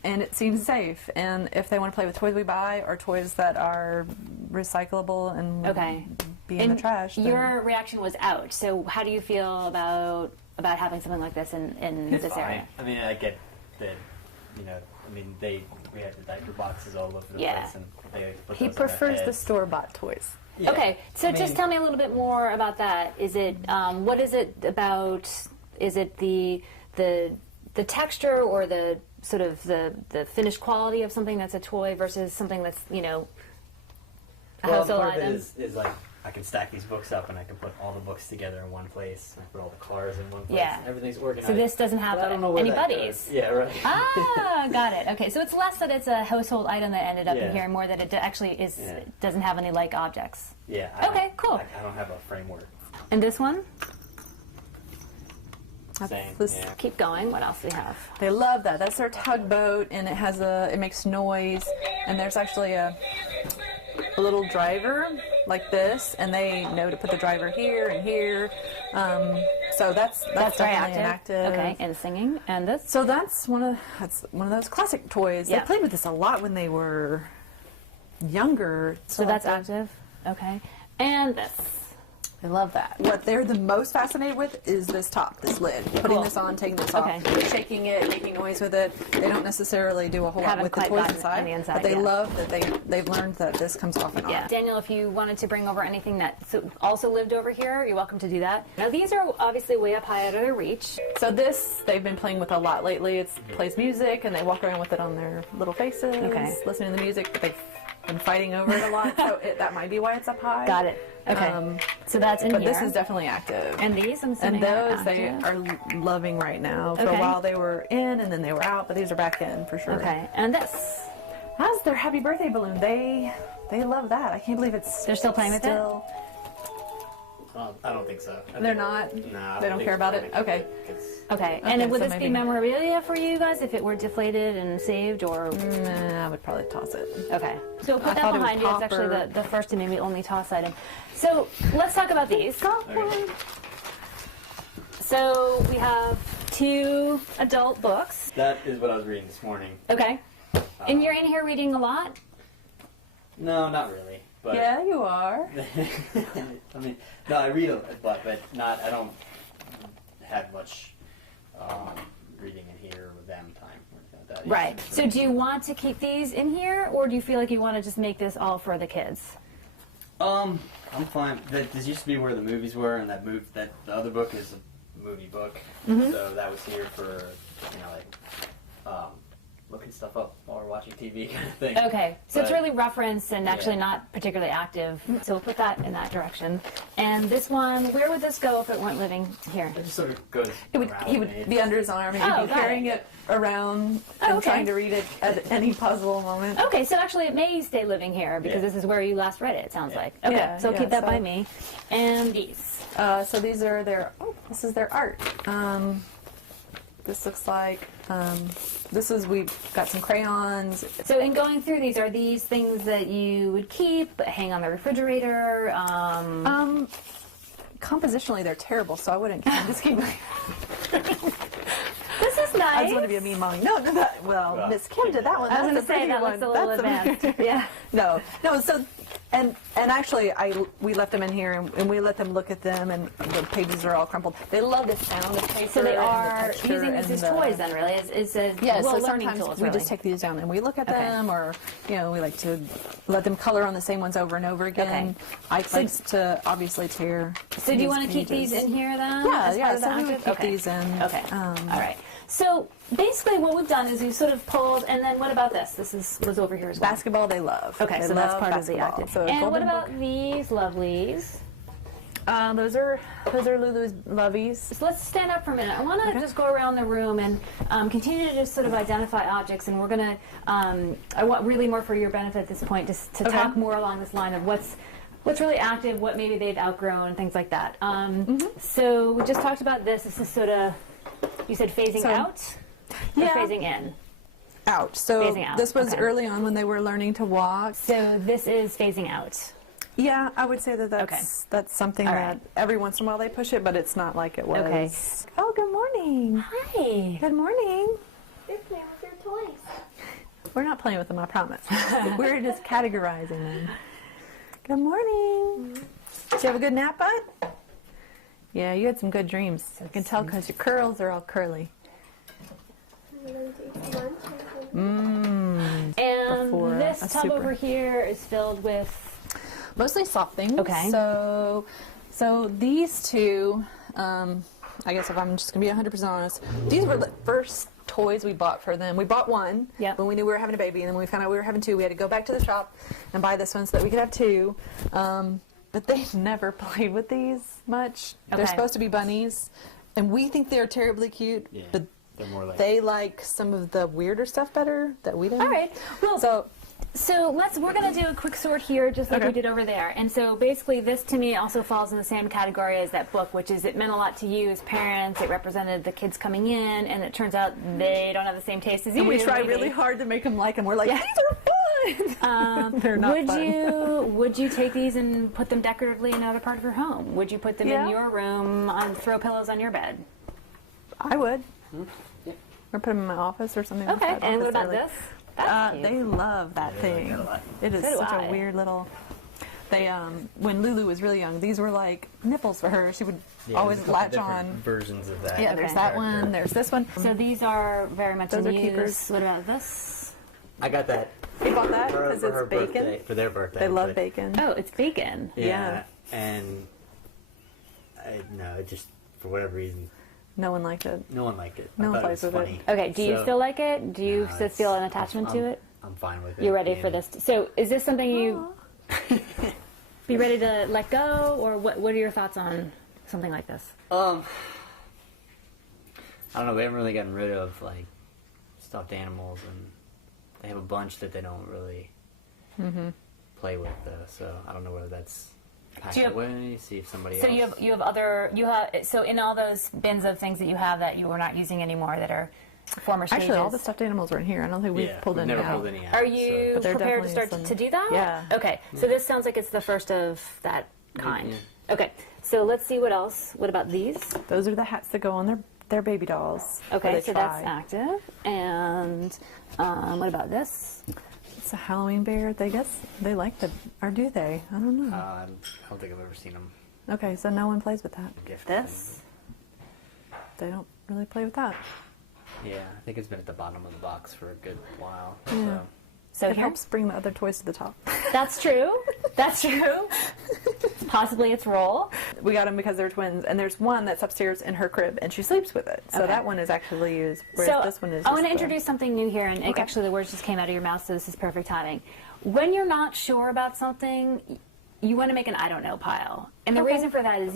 and it seems safe. And if they want to play with toys we buy or toys that are recyclable and would Okay. be in the trash, then Your reaction was out. So how do you feel about having something like this in It's this fine. area? I mean, I get that, I mean, we have the diaper boxes all over the Yeah. place, and they put he those on their prefers the heads. store-bought toys. Yeah. Okay, so I just mean, tell me a little bit more about that. Is it what is it about? Is it the texture or the sort of the finished quality of something that's a toy versus something that's a Well, household part of item? it is like I can stack these books up and I can put all the books together in one place. I put all the cars in one place. Yeah. And everything's organized. So this doesn't have But I don't know where any that buddies. goes. Yeah, right. Ah, got it. Okay, so it's less that it's a household item that ended up in Yeah. here, and more that it actually is Yeah. doesn't have any like objects. Yeah. Okay, cool. I don't have a framework. And this one, Same. this- Yeah. keep going. What else do we have? They love that. That's their tugboat, and it makes noise, and there's actually a little driver like this, and they know to put the driver here and here. So that's Very definitely an active. Okay, and singing, and this. So that's one of those classic toys. Yeah. They played with this a lot when they were younger. So that's active. Okay, and this. I love that. What they're the most fascinated with is this top, this lid. Putting Cool. this on, taking this Okay. off, shaking it, making noise with it. They don't necessarily do a whole lot Haven't with the quite toys gotten inside, on the inside, but they yeah. love that they've learned that this comes off and on. Yeah. Daniel, if you wanted to bring over anything that also lived over here, you're welcome to do that. Now, these are obviously way up high out of their reach. So this they've been playing with a lot lately. It plays music, and they walk around with it on their little faces, Okay. listening to the music. But they've been fighting over it a lot, so that might be why it's up high. Got it. Okay. So that's in But here. this is definitely active. And these, I'm And assuming, those are they active. are loving right now. For Okay. a while they were in, and then they were out, but these are back in for sure. Okay. And this. How's their happy birthday balloon? They love that. I can't believe it's They're still playing with it? I don't think so. They're not? No. They don't care about it? Okay. Okay. Okay, And would so this be maybe- memorabilia for you guys if it were deflated and saved, or? Nah, I would probably toss it. Okay. So put I that thought it was behind you. It's actually copper. the first and maybe only toss item. So let's talk about these. Okay. So we have 2 adult books. That is what I was reading this morning. Okay. And you're in here reading a lot? No, not really. But Yeah, you are. I mean, no, I read a lot, but not. I don't have much reading in here with them time. Or anything like that. Right. So do you want to keep these in here, or do you feel like you want to just make this all for the kids? I'm fine. This used to be where the movies were, and that the other book is a movie book. Mm-hmm. So that was here for looking stuff up while we're watching TV kind of thing. Okay. So it's But- really reference and actually Yeah. not particularly active. So we'll put that in that direction. And this one, where would this go if it weren't living here? It just sort of goes. He around would me. be under his arm, and Oh, he'd be got carrying it around Oh, and okay. trying to read it at any possible moment. Okay, so actually it may stay living here because Yeah. this is where you last read it, it sounds Yeah. like. Okay, Yeah, so yeah, keep that so- by me. And these. So these are this is their art. This looks like, we've got some crayons. So in going through these, are these things that you would keep, hang on the refrigerator? Compositionally, they're terrible, so I wouldn't just keep. This is nice. I just want to be a mean mommy. No, Well, Miss Kim did that one. I was That's going to say, a pretty that looks a little one. That's advanced. Yeah. No. So, and actually, we left them in here, and we let them look at them, and the pages are all crumpled. They love the sound of paper. So they and the are texture using these and as the- toys then, really? It's a Yeah, so learning sometimes tools, we really. just take these down and we look at Okay. them, or we like to let them color on the same ones over and over again. Okay. I like to obviously tear. So do you want to keep these pages. in here then? Yeah, as yeah. part of the So we would active? keep Okay. these in. Okay. All right. So basically what we've done is we've sort of pulled, and then what about this? This was over here as well. Basketball, they love. Okay, They so that's love part of the basketball. active. So a And what golden about book. these lovelies? Those are Lulu's Lovies. So let's stand up for a minute. I want to just go around the room and continue to just sort of identify objects, and we're going to, I want really more for your benefit at this point, just to talk more along this line of what's really active, what maybe they've outgrown, things like that. So we just talked about this. This is sort of, you said phasing out? Or phasing in? Out. So phasing out. This was early on when they were learning to walk. So this is phasing out. Yeah, I would say that's something that every once in a while they push it, but it's not like it was. Okay. Oh, good morning. Hi. Good morning. You're playing with your toys. We're not playing with them, I promise. We're just categorizing them. Good morning. Did you have a good nap, bud? Yeah, you had some good dreams. I can tell because your curls are all curly. And this tub over here is filled with mostly soft things. Okay. So these two, I guess if I'm just gonna be 100% honest, these were the first toys we bought for them. We bought one when we knew we were having a baby, and then when we found out we were having two, we had to go back to the shop and buy this one so that we could have two. But they never played with these much. They're supposed to be bunnies, and we think they're terribly cute, but they're more like they like some of the weirder stuff better that we don't. All right. Well, so we're going to do a quick sort here, just like we did over there. And so basically this to me also falls in the same category as that book, which is it meant a lot to you as parents. It represented the kids coming in, and it turns out they don't have the same taste as you. And we try really hard to make them like them. We're like, these are fun. They're not fun. Would you take these and put them decoratively in another part of your home? Would you put them in your room, throw pillows on your bed? I would. Or put them in my office or something like that. And what about this? They love that thing. It is such a weird little... They, when Lulu was really young, these were like nipples for her. She would always latch on. Versions of that. Yeah, there's that one. There's this one. So these are very much Those in are use. keepers. What about this? I got that. You bought that because it's bacon? Birthday, for their birthday. They love bacon. Oh, it's bacon. Yeah. And it just, for whatever reason, no one liked it. No one liked it. No one plays with it. Okay, do you still like it? Do you still feel an attachment to it? I'm fine with it. You're ready for this. So is this something you be ready to let go, or what are your thoughts on something like this? I don't know. We haven't really gotten rid of like stuffed animals, and they have a bunch that they don't really play with. So I don't know whether that's packed away. See if somebody else. So so in all those bins of things that you have that you are not using anymore that are former stages. Actually, all the stuffed animals are in here. I don't think we've pulled any out. Are you prepared to start to do that? Yeah. Okay. So this sounds like it's the first of that kind. Yeah. Okay. So let's see what else. What about these? Those are the hats that go on their baby dolls. Okay, so that's active. And what about this? It's a Halloween bear. They guess they like or do they? I don't know. I don't think I've ever seen them. Okay, so no one plays with that. This? They don't really play with that. Yeah, I think it's been at the bottom of the box for a good while. Yeah. So it helps bring the other toys to the top. That's true. That's true. Possibly its role. We got them because they're twins, and there's one that's upstairs in her crib, and she sleeps with it. So that one is actually used, whereas this one is I want to introduce something new here, and actually the words just came out of your mouth, so this is perfect timing. When you're not sure about something, you want to make an I don't know pile. And the reason for that is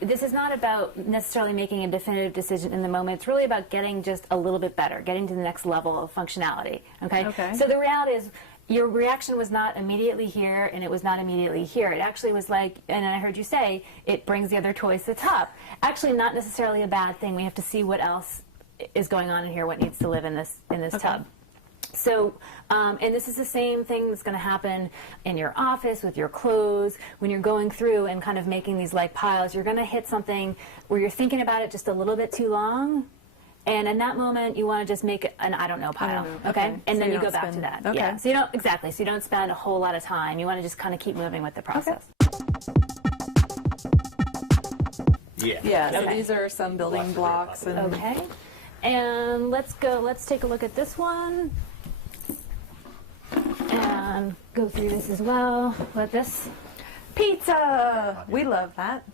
this is not about necessarily making a definitive decision in the moment. It's really about getting just a little bit better, getting to the next level of functionality. Okay? So the reality is your reaction was not immediately here and it was not immediately here. It actually was like, and I heard you say, it brings the other toys to the top. Actually not necessarily a bad thing. We have to see what else is going on in here, what needs to live in this tub. So, and this is the same thing that's going to happen in your office with your clothes. When you're going through and kind of making these like piles, you're going to hit something where you're thinking about it just a little bit too long. And in that moment, you want to just make an I don't know pile, okay? And so then you go back to that. Yeah. So you don't spend a whole lot of time. You want to just kind of keep moving with the process. Yeah. So these are some building blocks. Okay. And let's take a look at this one. And go through this as well. What this? Pizza! We love that.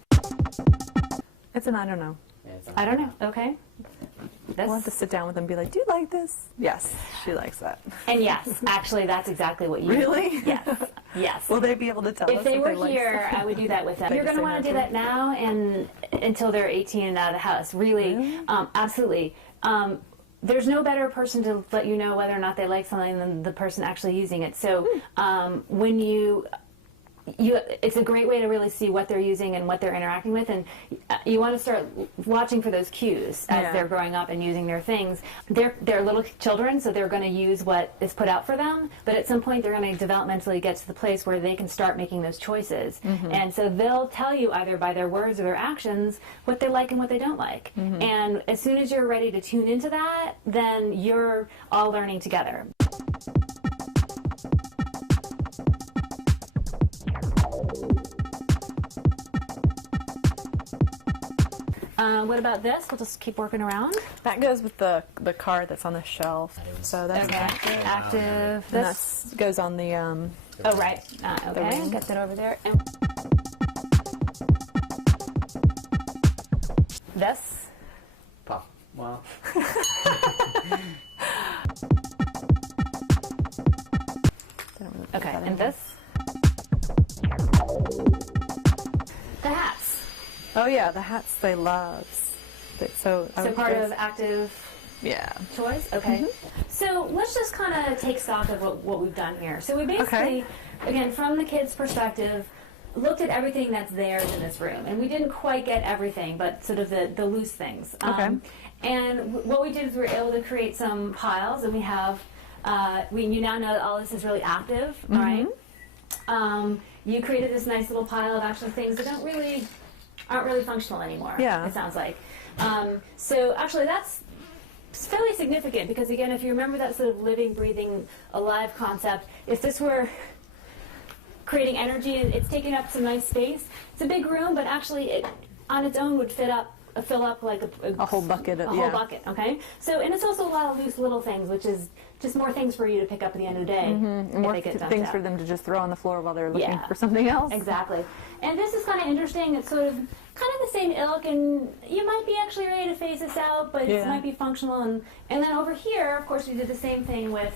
It's an I don't know. I don't know. Okay. We'll have to sit down with them and be like, do you like this? Yes, she likes that. And yes, actually, that's exactly what you Really? Yes. Yes. Will they be able to tell us if they were like here, something? I would do that with them. You're just going to say want to no do to that now and until they're 18 and out of the house. Really? Absolutely. There's no better person to let you know whether or not they like something than the person actually using it. So when it's a great way to really see what they're using and what they're interacting with, and you want to start watching for those cues as they're growing up and using their things. They're little children, so they're going to use what is put out for them, but at some point they're going to developmentally get to the place where they can start making those choices. And so they'll tell you either by their words or their actions what they like and what they don't like. And as soon as you're ready to tune into that, then you're all learning together. What about this? We'll just keep working around. That goes with the card that's on the shelf. So that's active. And this goes on the oh, right. Okay, ring. get that over there. And this. Pop. Well. Okay, and this. The hats. Oh yeah, the hats they love. So part of active choice? Okay. So let's just kind of take stock of what we've done here. So we basically, again, from the kids' perspective, looked at everything that's theirs in this room. And we didn't quite get everything, but sort of the loose things. And what we did is we were able to create some piles, and we have, you now know that all this is really active, all right? You created this nice little pile of actual things that aren't really functional anymore, it sounds like. So actually that's fairly significant because, again, if you remember that sort of living, breathing, alive concept, if this were creating energy, it's taking up some nice space. It's a big room, but actually it on its own would fill up like a whole bucket. Whole bucket, okay? So, and it's also a lot of loose little things, which is just more things for you to pick up at the end of the day. And more things for them to just throw on the floor while they're looking for something else. Exactly. And this is kind of interesting. It's sort of kind of the same ilk, and you might be actually ready to phase this out, but it might be functional. And then over here, of course, we did the same thing with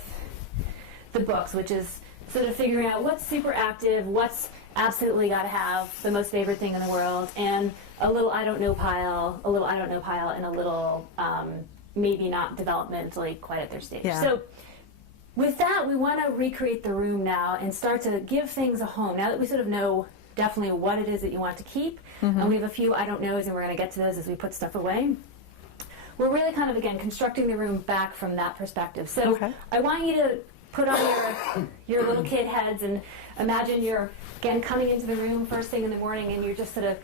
the books, which is sort of figuring out what's super active, what's absolutely got to have, the most favorite thing in the world, and a little I don't know pile, and a little maybe not developmentally quite at their stage. So with that, we want to recreate the room now and start to give things a home. Now that we sort of know definitely what it is that you want to keep, and we have a few I don't knows, and we're going to get to those as we put stuff away. We're really kind of, again, constructing the room back from that perspective. So I want you to put on your little kid heads and imagine you're, again, coming into the room first thing in the morning, and you're just sort of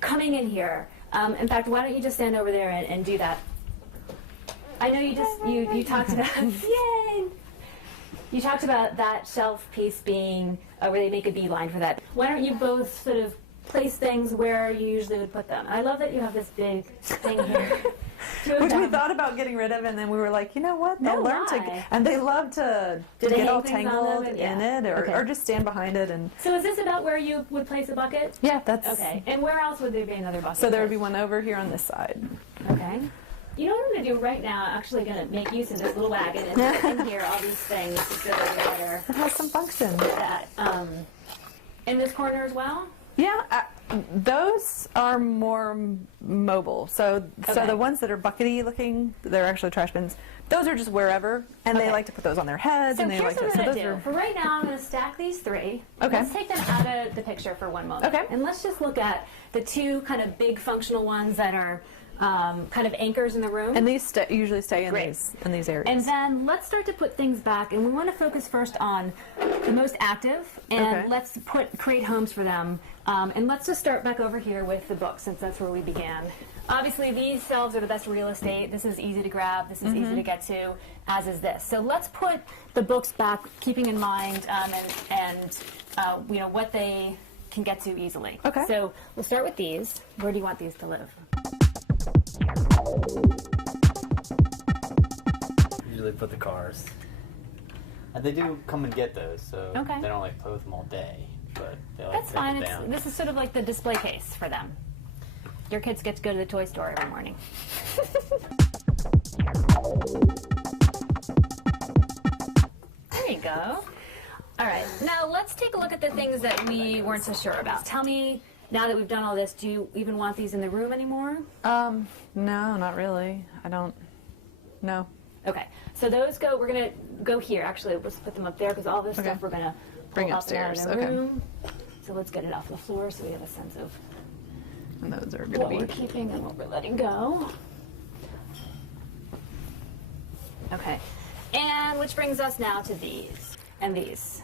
coming in here. In fact, why don't you just stand over there and do that? I know you talked about, yay! You talked about that shelf piece being where they make a beeline for that. Why don't you both sort of place things where you usually would put them? I love that you have this big thing here. Which we thought about getting rid of, and then we were like, you know what? They'll learn to, and they love to get all tangled in it, or just stand behind it. And so, is this about where you would place a bucket? Yeah, that's okay. And where else would there be another bucket? So there would be one over here on this side. Okay. You know what I'm going to do right now? I'm actually going to make use of this little wagon and put in here all these things so that it has some function. That in this corner as well. Yeah, those are more mobile. So the ones that are buckety looking, they're actually trash bins. Those are just wherever, and they like to put those on their heads. So and they here's like what I'm to, going to do. For right now, I'm going to stack these three. Okay. Let's take them out of the picture for one moment. Okay. And let's just look at the two kind of big functional ones that are kind of anchors in the room. And these usually stay in these areas. And then let's start to put things back, and we want to focus first on the most active, and let's create homes for them. And let's just start back over here with the books, since that's where we began. Obviously, these shelves are the best real estate. This is easy to grab. This is easy to get to, as is this. So let's put the books back, keeping in mind and you know, what they can get to easily. Okay. So we'll start with these. Where do you want these to live? Usually put the cars. And they do come and get those, so they don't like play with them all day. But they like That's to take fine. it down. This is sort of like the display case for them. Your kids get to go to the toy store every morning. There you go. All right, now let's take a with the things that we weren't so sure about. Tell me, now that we've done all this, do you even want these in the room anymore? No, not really. I don't. No. Okay, so those go. We're gonna go here. Actually, let's put them up there because all this stuff we're gonna bring pull upstairs. up and out of the room. So let's get it off the floor so we have a sense of And those are what we're keeping and what we're letting go. Okay, and which brings us now to these and these.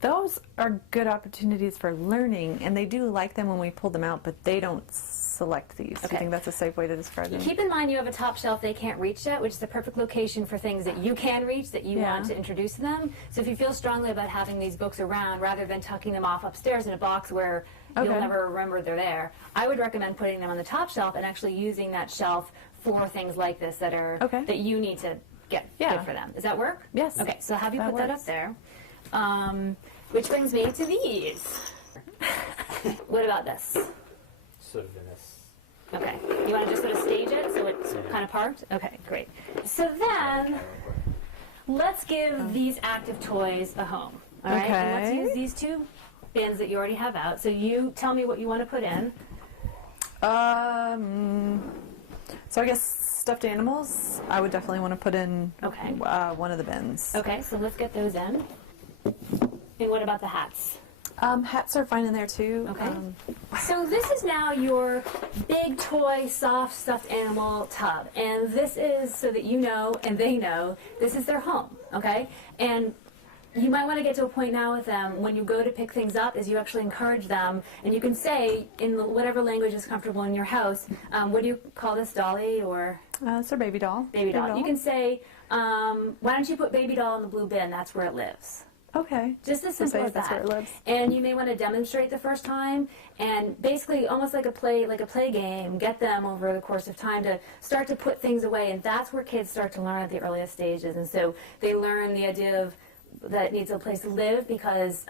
Those are good opportunities for learning, and they do like them when we pull them out, but they don't select these. Do you think that's a safe way to describe them? Keep in mind you have a top shelf they can't reach yet, which is the perfect location for things that you can reach, that you want to introduce to them. So if you feel strongly about having these books around, rather than tucking them off upstairs in a box where you'll never remember they're there, I would recommend putting them on the top shelf and actually using that shelf for things like this that are that you need to get for them. Does that work? Yes. Okay, so have you put that up there. Which brings me to these. What about this? Sort of in this. Okay. You want to just sort of stage it so it's kind of parked? Okay, great. So then, let's give these active toys a home. All right? And let's use these two bins that you already have out. So you tell me what you want to put in. So I guess stuffed animals, I would definitely want to put in one of the bins. Okay, so let's get those in. And what about the hats? Hats are fine in there too. Okay. So this is now your big toy, soft, stuffed animal tub. And this is so that you know, and they know, this is their home, okay? And you might want to get to a point now with them when you go to pick things up is you actually encourage them, and you can say in whatever language is comfortable in your house, what do you call this, dolly or? It's our baby doll. Baby doll. You can say, why don't you put baby doll in the blue bin, that's where it lives. Okay. Just as simple as that. That's where it lives. And you may want to demonstrate the first time, and basically almost like a play game, get them over the course of time to start to put things away, and that's where kids start to learn at the earliest stages. And so they learn the idea of that it needs a place to live because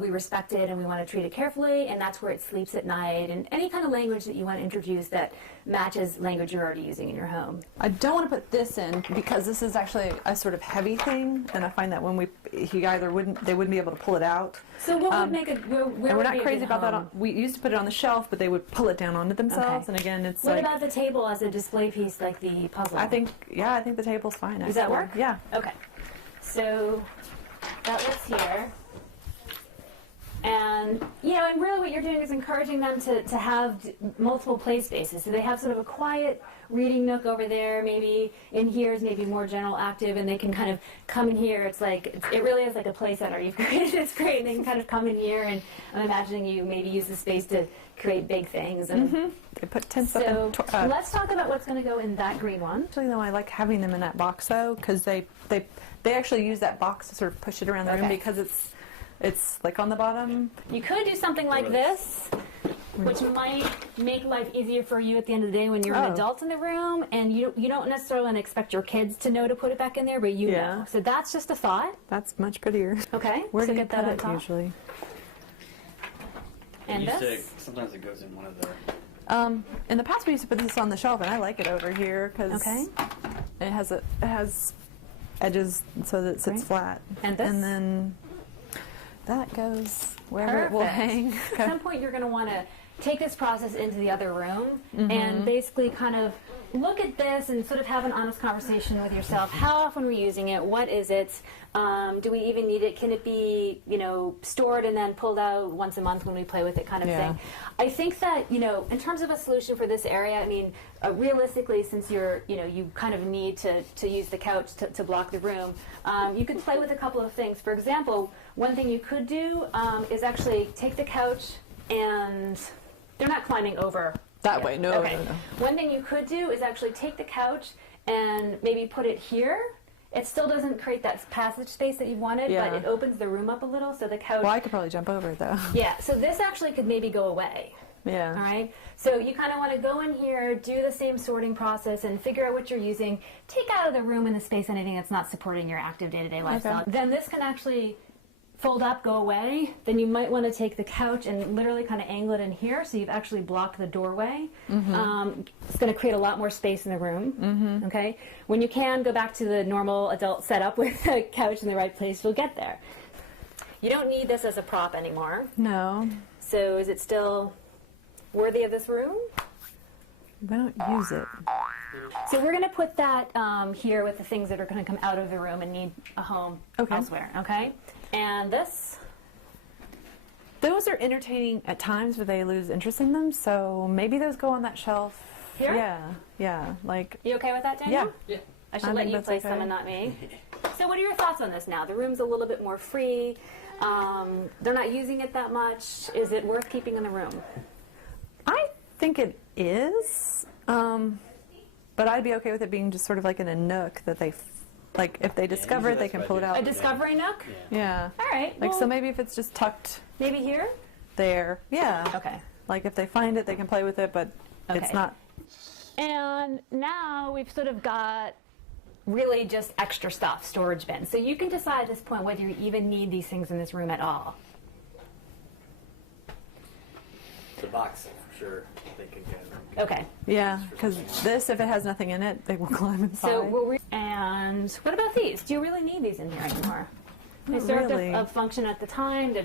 we respect it and we want to treat it carefully, and that's where it sleeps at night, and any kind of language that you want to introduce that matches language you're already using in your home. I don't want to put this in because this is actually a sort of heavy thing, and I find that when they wouldn't be able to pull it out. So what would make it? We're not crazy about that. We used to put it on the shelf, but they would pull it down onto themselves. And again, it's what about the table as a display piece, like the puzzle? I think the table's fine. Does that work? Yeah. Okay. So that lives here. And, and really what you're doing is encouraging them to have multiple play spaces. So they have sort of a quiet reading nook over there, maybe in here is maybe more general active, and they can kind of come in here. It's like, it really is like a play center you've created. It's great. And they can kind of come in here, and I'm imagining you maybe use the space to create big things. And They put tents up. So let's talk about what's going to go in that green one. Actually, though, I like having them in that box, though, because they actually use that box to sort of push it around the room because it's like on the bottom. You could do something like this, which might make life easier for you at the end of the day when you're an adult in the room, and you don't necessarily want to expect your kids to know to put it back in there, but you know. So that's just a thought. That's much prettier. Okay. Where do you get put that it on top. usually? And this? Sometimes it goes in one of the... In the past we used to put this on the shelf, and I like it over here because it has edges so that it sits flat. And this? And then that goes wherever it will hang. At some point you're going to want to take this process into the other room and basically kind of look at this and sort of have an honest conversation with yourself. How often are we using it? What is it? Do we even need it? Can it be, stored and then pulled out once a month when we play with it kind of thing? I think that, in terms of a solution for this area, I mean, realistically, since you kind of need to use the couch to block the room, you could play with a couple of things. For example, one thing you could do is actually take the couch and they're not climbing over. That way, no. One thing you could do is actually take the couch and maybe put it here. It still doesn't create that passage space that you wanted, but it opens the room up a little, so the couch... Well, I could probably jump over it, though. Yeah, so this actually could maybe go away. Yeah. All right? So you kind of want to go in here, do the same sorting process, and figure out what you're using. Take out of the room and the space anything that's not supporting your active day-to-day lifestyle. Then this can actually fold up, go away. Then you might want to take the couch and literally kind of angle it in here so you've actually blocked the doorway. It's going to create a lot more space in the room. Okay? When you can, go back to the normal adult setup with the couch in the right place, you'll get there. You don't need this as a prop anymore. No. So is it still worthy of this room? We don't use it. So we're going to put that here with the things that are going to come out of the room and need a home elsewhere, okay? And this? Those are entertaining at times, but they lose interest in them, so maybe those go on that shelf. Here? Yeah, like... You okay with that, Daniel? Yeah. I should let you place them and not me. So what are your thoughts on this now? The room's a little bit more free. They're not using it that much. Is it worth keeping in the room? I think it is, but I'd be okay with it being just sort of like in a nook that they, like, if they discover it, they can pull it out. A discovery nook? Yeah. All right. Like, well, so maybe if it's just tucked maybe here? there. Yeah. Okay. Like, if they find it, they can play with it, but it's not. And now we've sort of got really just extra stuff, storage bins. So you can decide at this point whether you even need these things in this room at all. The box, for sure, they could get. Okay. Yeah, because this, if it has nothing in it, they will climb inside. So and what about these? Do you really need these in here anymore? They Not served really. a function at the time.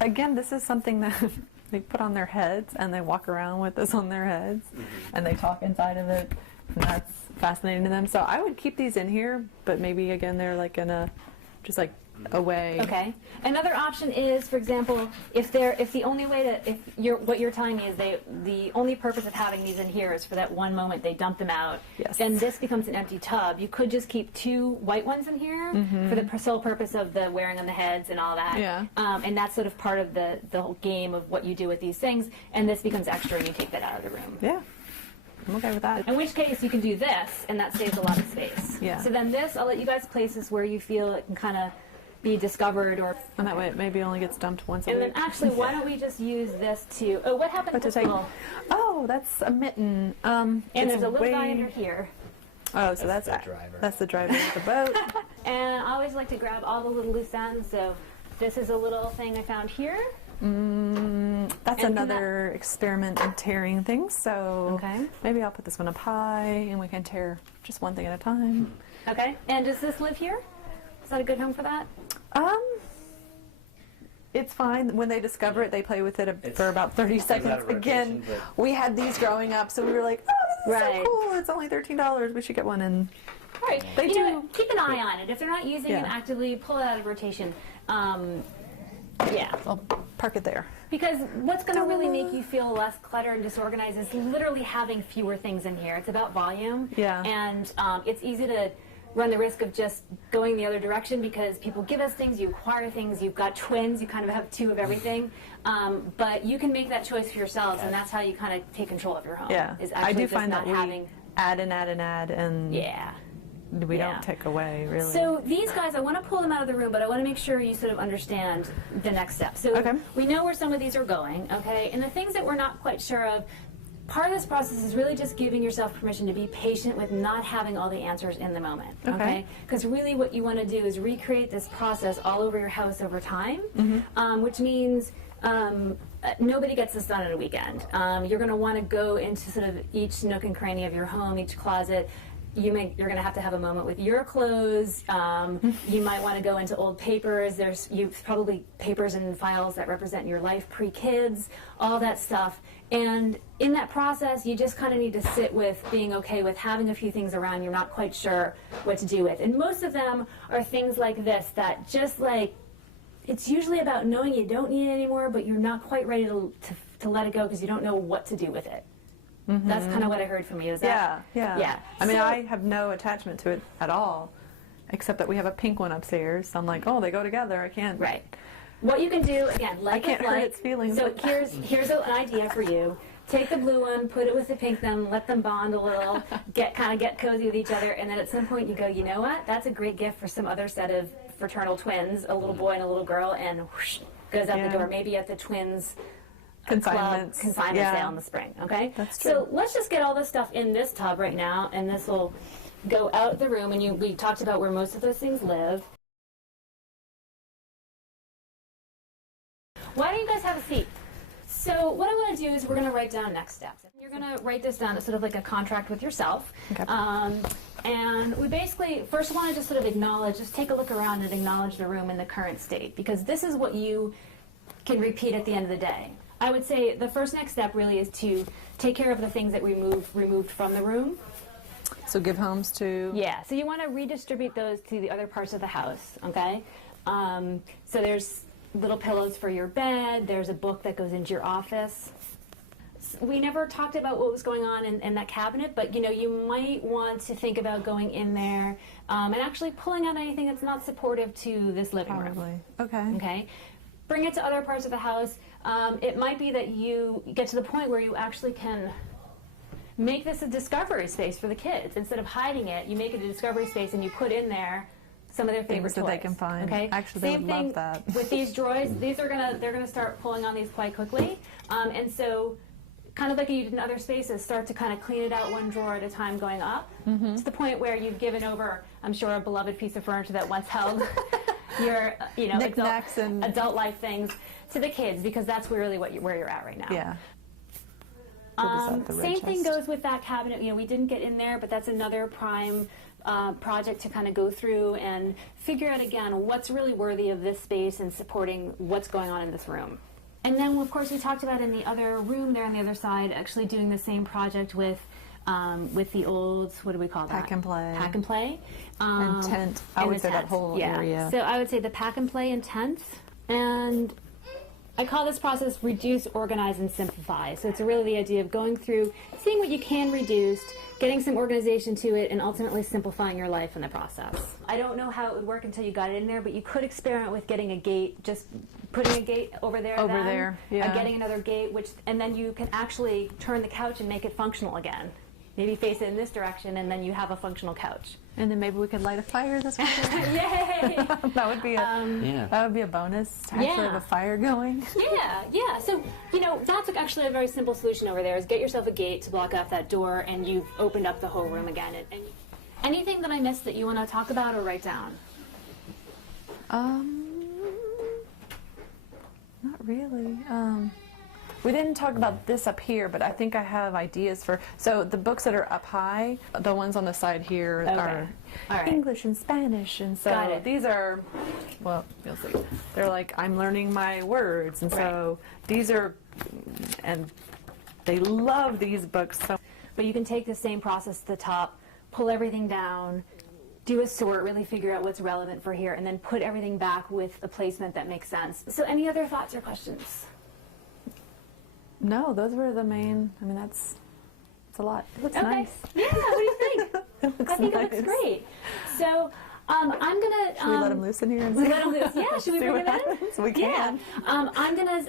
Again, this is something that they put on their heads, and they walk around with this on their heads, and they talk inside of it, and that's fascinating to them. So I would keep these in here, but maybe, again, they're like in a, just like away. Okay. Another option is, for example, if the only way to, what you're telling me is the only purpose of having these in here is for that one moment they dump them out. Yes. And this becomes an empty tub. You could just keep 2 white ones in here for the sole purpose of the wearing on the heads and all that. Yeah. And that's sort of part of the whole game of what you do with these things. And this becomes extra and you take that out of the room. Yeah. I'm okay with that. In which case you can do this and that saves a lot of space. Yeah. So then this, I'll let you guys places where you feel it can kind of be discovered or... And that way it maybe only gets dumped once a And week. then actually, why don't we just use this to... Oh, what happened to this little... Oh, that's a mitten. And it's there's a little way... guy under here. Oh, so that's the driver. That's the driver of the boat. And I always like to grab all the little loose ends, so this is a little thing I found here. That's another experiment in tearing things, so maybe I'll put this one up high, and we can tear just one thing at a time. Okay. And does this live here? Is that a good home for that? It's fine. When they discover it, they play with it for about 30 seconds. Again, we had these growing up, so we were like, oh, this is so cool. It's only $13. We should get one. And right. They do. Know, keep an eye on it. If they're not using it actively, pull it out of rotation. Yeah. I'll park it there. Because what's going to really make you feel less cluttered and disorganized is literally having fewer things in here. It's about volume. Yeah. And it's easy to run the risk of just going the other direction because people give us things, you acquire things, you've got twins, you kind of have 2 of everything. But you can make that choice for yourselves, and that's how you kind of take control of your home. Yeah. Is I do find not that having... we add and add and add, and we don't take away, really. So these guys, I want to pull them out of the room, but I want to make sure you sort of understand the next step. So we know where some of these are going, okay? And the things that we're not quite sure of, part of this process is really just giving yourself permission to be patient with not having all the answers in the moment, okay? Because really what you want to do is recreate this process all over your house over time, which means nobody gets this done in a weekend. You're going to want to go into sort of each nook and cranny of your home, each closet. You're going to have a moment with your clothes. You might want to go into old papers. You've probably papers and files that represent your life pre-kids, all that stuff. And in that process, you just kind of need to sit with being okay with having a few things around you're not quite sure what to do with. And most of them are things like this that just like, it's usually about knowing you don't need it anymore, but you're not quite ready to let it go because you don't know what to do with it. That's kind of what I heard from you. Is that? Yeah. I mean, I have no attachment to it at all, except that we have a pink one upstairs. So I'm like, oh, they go together. I can't. Right. What you can do, again, I can't hurt its feelings. So here's an idea for you. Take the blue one, put it with the pink one, let them bond a little, get cozy with each other, and then at some point you go, you know what? That's a great gift for some other set of fraternal twins, a little boy and a little girl, and whoosh, goes out the door. Maybe at the twins consignment sale in the spring. Okay. That's true. So let's just get all this stuff in this tub right now, and this will go out the room. And we talked about where most of those things live. Why don't you guys have a seat? So what I want to do is we're going to write down next steps. You're going to write this down as sort of like a contract with yourself. And we basically first want to just sort of acknowledge, just take a look around and acknowledge the room in the current state, because this is what you can repeat at the end of the day. I would say the first next step really is to take care of the things that we removed from the room. So give homes to... Yeah, so you want to redistribute those to the other parts of the house, okay? So there's little pillows for your bed, there's a book that goes into your office. We never talked about what was going on in that cabinet, but you might want to think about going in there and actually pulling out anything that's not supportive to this living room. Okay. Bring it to other parts of the house. It might be that you get to the point where you actually can make this a discovery space for the kids. Instead of hiding it, you make it a discovery space and you put in there some of their favorite toys that they can find. Okay. Actually, they would love that. With these drawers, they're gonna start pulling on these quite quickly, and so. Kind of like you did in other spaces, start to kind of clean it out one drawer at a time going up to the point where you've given over, I'm sure, a beloved piece of furniture that once held your adult life things to the kids, because that's really where you're at right now. Yeah. Same thing goes with that cabinet. We didn't get in there, but that's another prime project to kind of go through and figure out again what's really worthy of this space and supporting what's going on in this room. And then, of course, we talked about in the other room there on the other side, actually doing the same project with the old, what do we call that? Pack and play. Pack and play. And tent. I would say that whole area. So I would say the pack and play and tent. And I call this process reduce, organize, and simplify. So it's really the idea of going through, seeing what you can reduce, getting some organization to it, and ultimately simplifying your life in the process. I don't know how it would work until you got it in there, but you could experiment with getting a gate, just putting a gate over there. Getting another gate, and then you can actually turn the couch and make it functional again. Maybe face it in this direction, and then you have a functional couch. And then maybe we could light a fire this weekend. Yay! That would be a bonus to actually have a fire going. Yeah. So that's actually a very simple solution over there. Is get yourself a gate to block off that door, and you've opened up the whole room again. And anything that I missed that you want to talk about or write down? Not really. We didn't talk about this up here, but I think I have ideas for... So the books that are up high, the ones on the side here are English and Spanish. And so these are, well, you'll see. They're like, I'm learning my words. And so these are, and they love these books. So. But you can take the same process to the top, pull everything down, do a sort, really figure out what's relevant for here, and then put everything back with a placement that makes sense. So any other thoughts or questions? No, those were the main. I mean, it's a lot. It looks nice. Yeah, what do you think? I think nice. It looks great. So I'm gonna. Should we let him loose in here? And let him loose. Yeah. Should we bring him in? We can. I'm gonna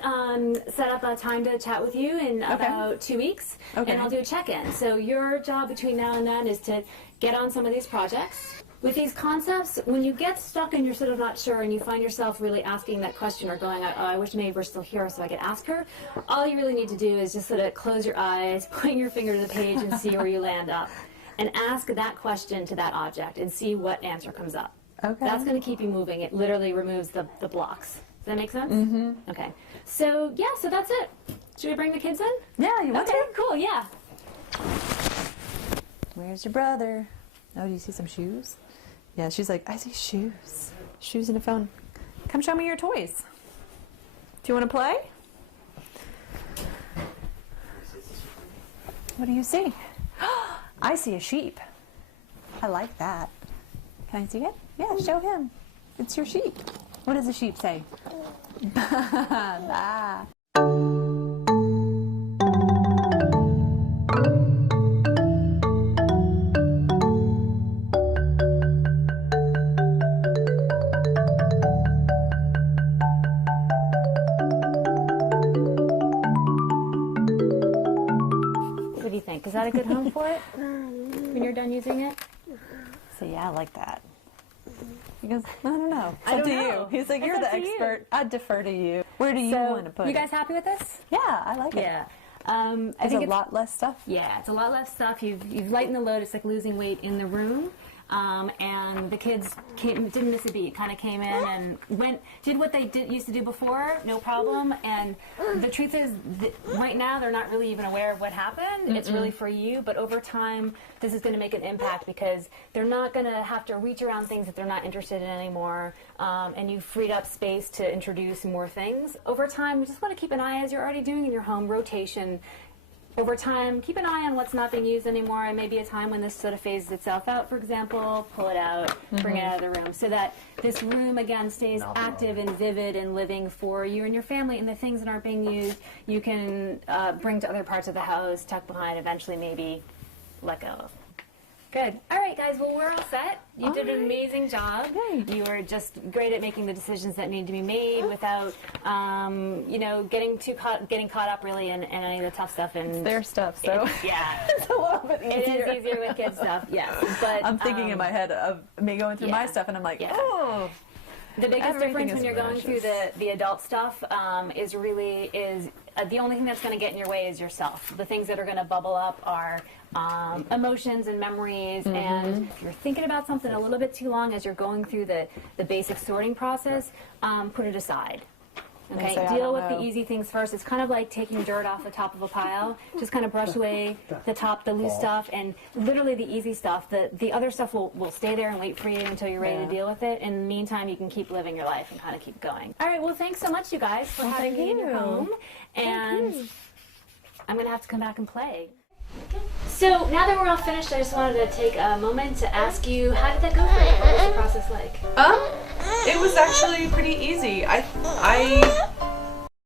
set up a time to chat with you in about 2 weeks, and I'll do a check-in. So your job between now and then is to get on some of these projects. With these concepts, when you get stuck and you're sort of not sure and you find yourself really asking that question or going, oh, I wish Maeve were still here so I could ask her, all you really need to do is just sort of close your eyes, point your finger to the page and see where you land up. And ask that question to that object and see what answer comes up. Okay. That's going to keep you moving. It literally removes the blocks. Does that make sense? Mm-hmm. Okay. So, yeah, so that's it. Should we bring the kids in? Yeah, you want to? Okay, cool, yeah. Where's your brother? Oh, do you see some shoes? Yeah, she's like, I see shoes. Shoes and a phone. Come show me your toys. Do you want to play? What do you see? I see a sheep. I like that. Can I see it? Yeah, show him. It's your sheep. What does the sheep say? Bah. Is that a good home for it when you're done using it? So yeah, I like that. He goes, I don't know. It's up up to know. you. He's like, you're the expert. I'd defer to you. Where do you want to put it? You guys happy with this? Yeah, I like it. Yeah. I think it's a lot less stuff. Yeah, it's a lot less stuff. You've lightened the load. It's like losing weight in the room. and the kids didn't miss a beat. Kind of came in and did what they used to do before, no problem. And the truth is, right now they're not really even aware of what happened. It's really for you, but over time, this is going to make an impact because they're not going to have to reach around things that they're not interested in anymore. And you've freed up space to introduce more things. Over time, you just want to keep an eye, as you're already doing in your home, rotation. Over time, keep an eye on what's not being used anymore, and maybe a time when this sort of phases itself out, for example, pull it out, bring it out of the room, so that this room, again, stays active and vivid and living for you and your family, and the things that aren't being used, you can bring to other parts of the house, tuck behind, eventually maybe let go of. Good. All right, guys. Well, we're all set. You did an amazing job. Yay. You were just great at making the decisions that need to be made without, you know, getting caught up really in any of the tough stuff. And it's their stuff, so yeah, it's a little bit easier. It is easier with kids stuff. Yes, but I'm thinking in my head of me going through my stuff, and I'm like, oh. The biggest difference when you're going through the adult stuff is the only thing that's going to get in your way is yourself. The things that are going to bubble up are emotions and memories, and if you're thinking about something a little bit too long as you're going through the basic sorting process, put it aside. Okay, deal with the easy things first. It's kind of like taking dirt off the top of a pile. Just kind of brush away the loose stuff, and literally the easy stuff. The other stuff will stay there and wait for you until you're ready to deal with it. In the meantime, you can keep living your life and kind of keep going. All right, well, thanks so much, you guys, for having me in your home. And I'm going to have to come back and play. So now that we're all finished, I just wanted to take a moment to ask you, how did that go for you? What was the process like? It was actually pretty easy. I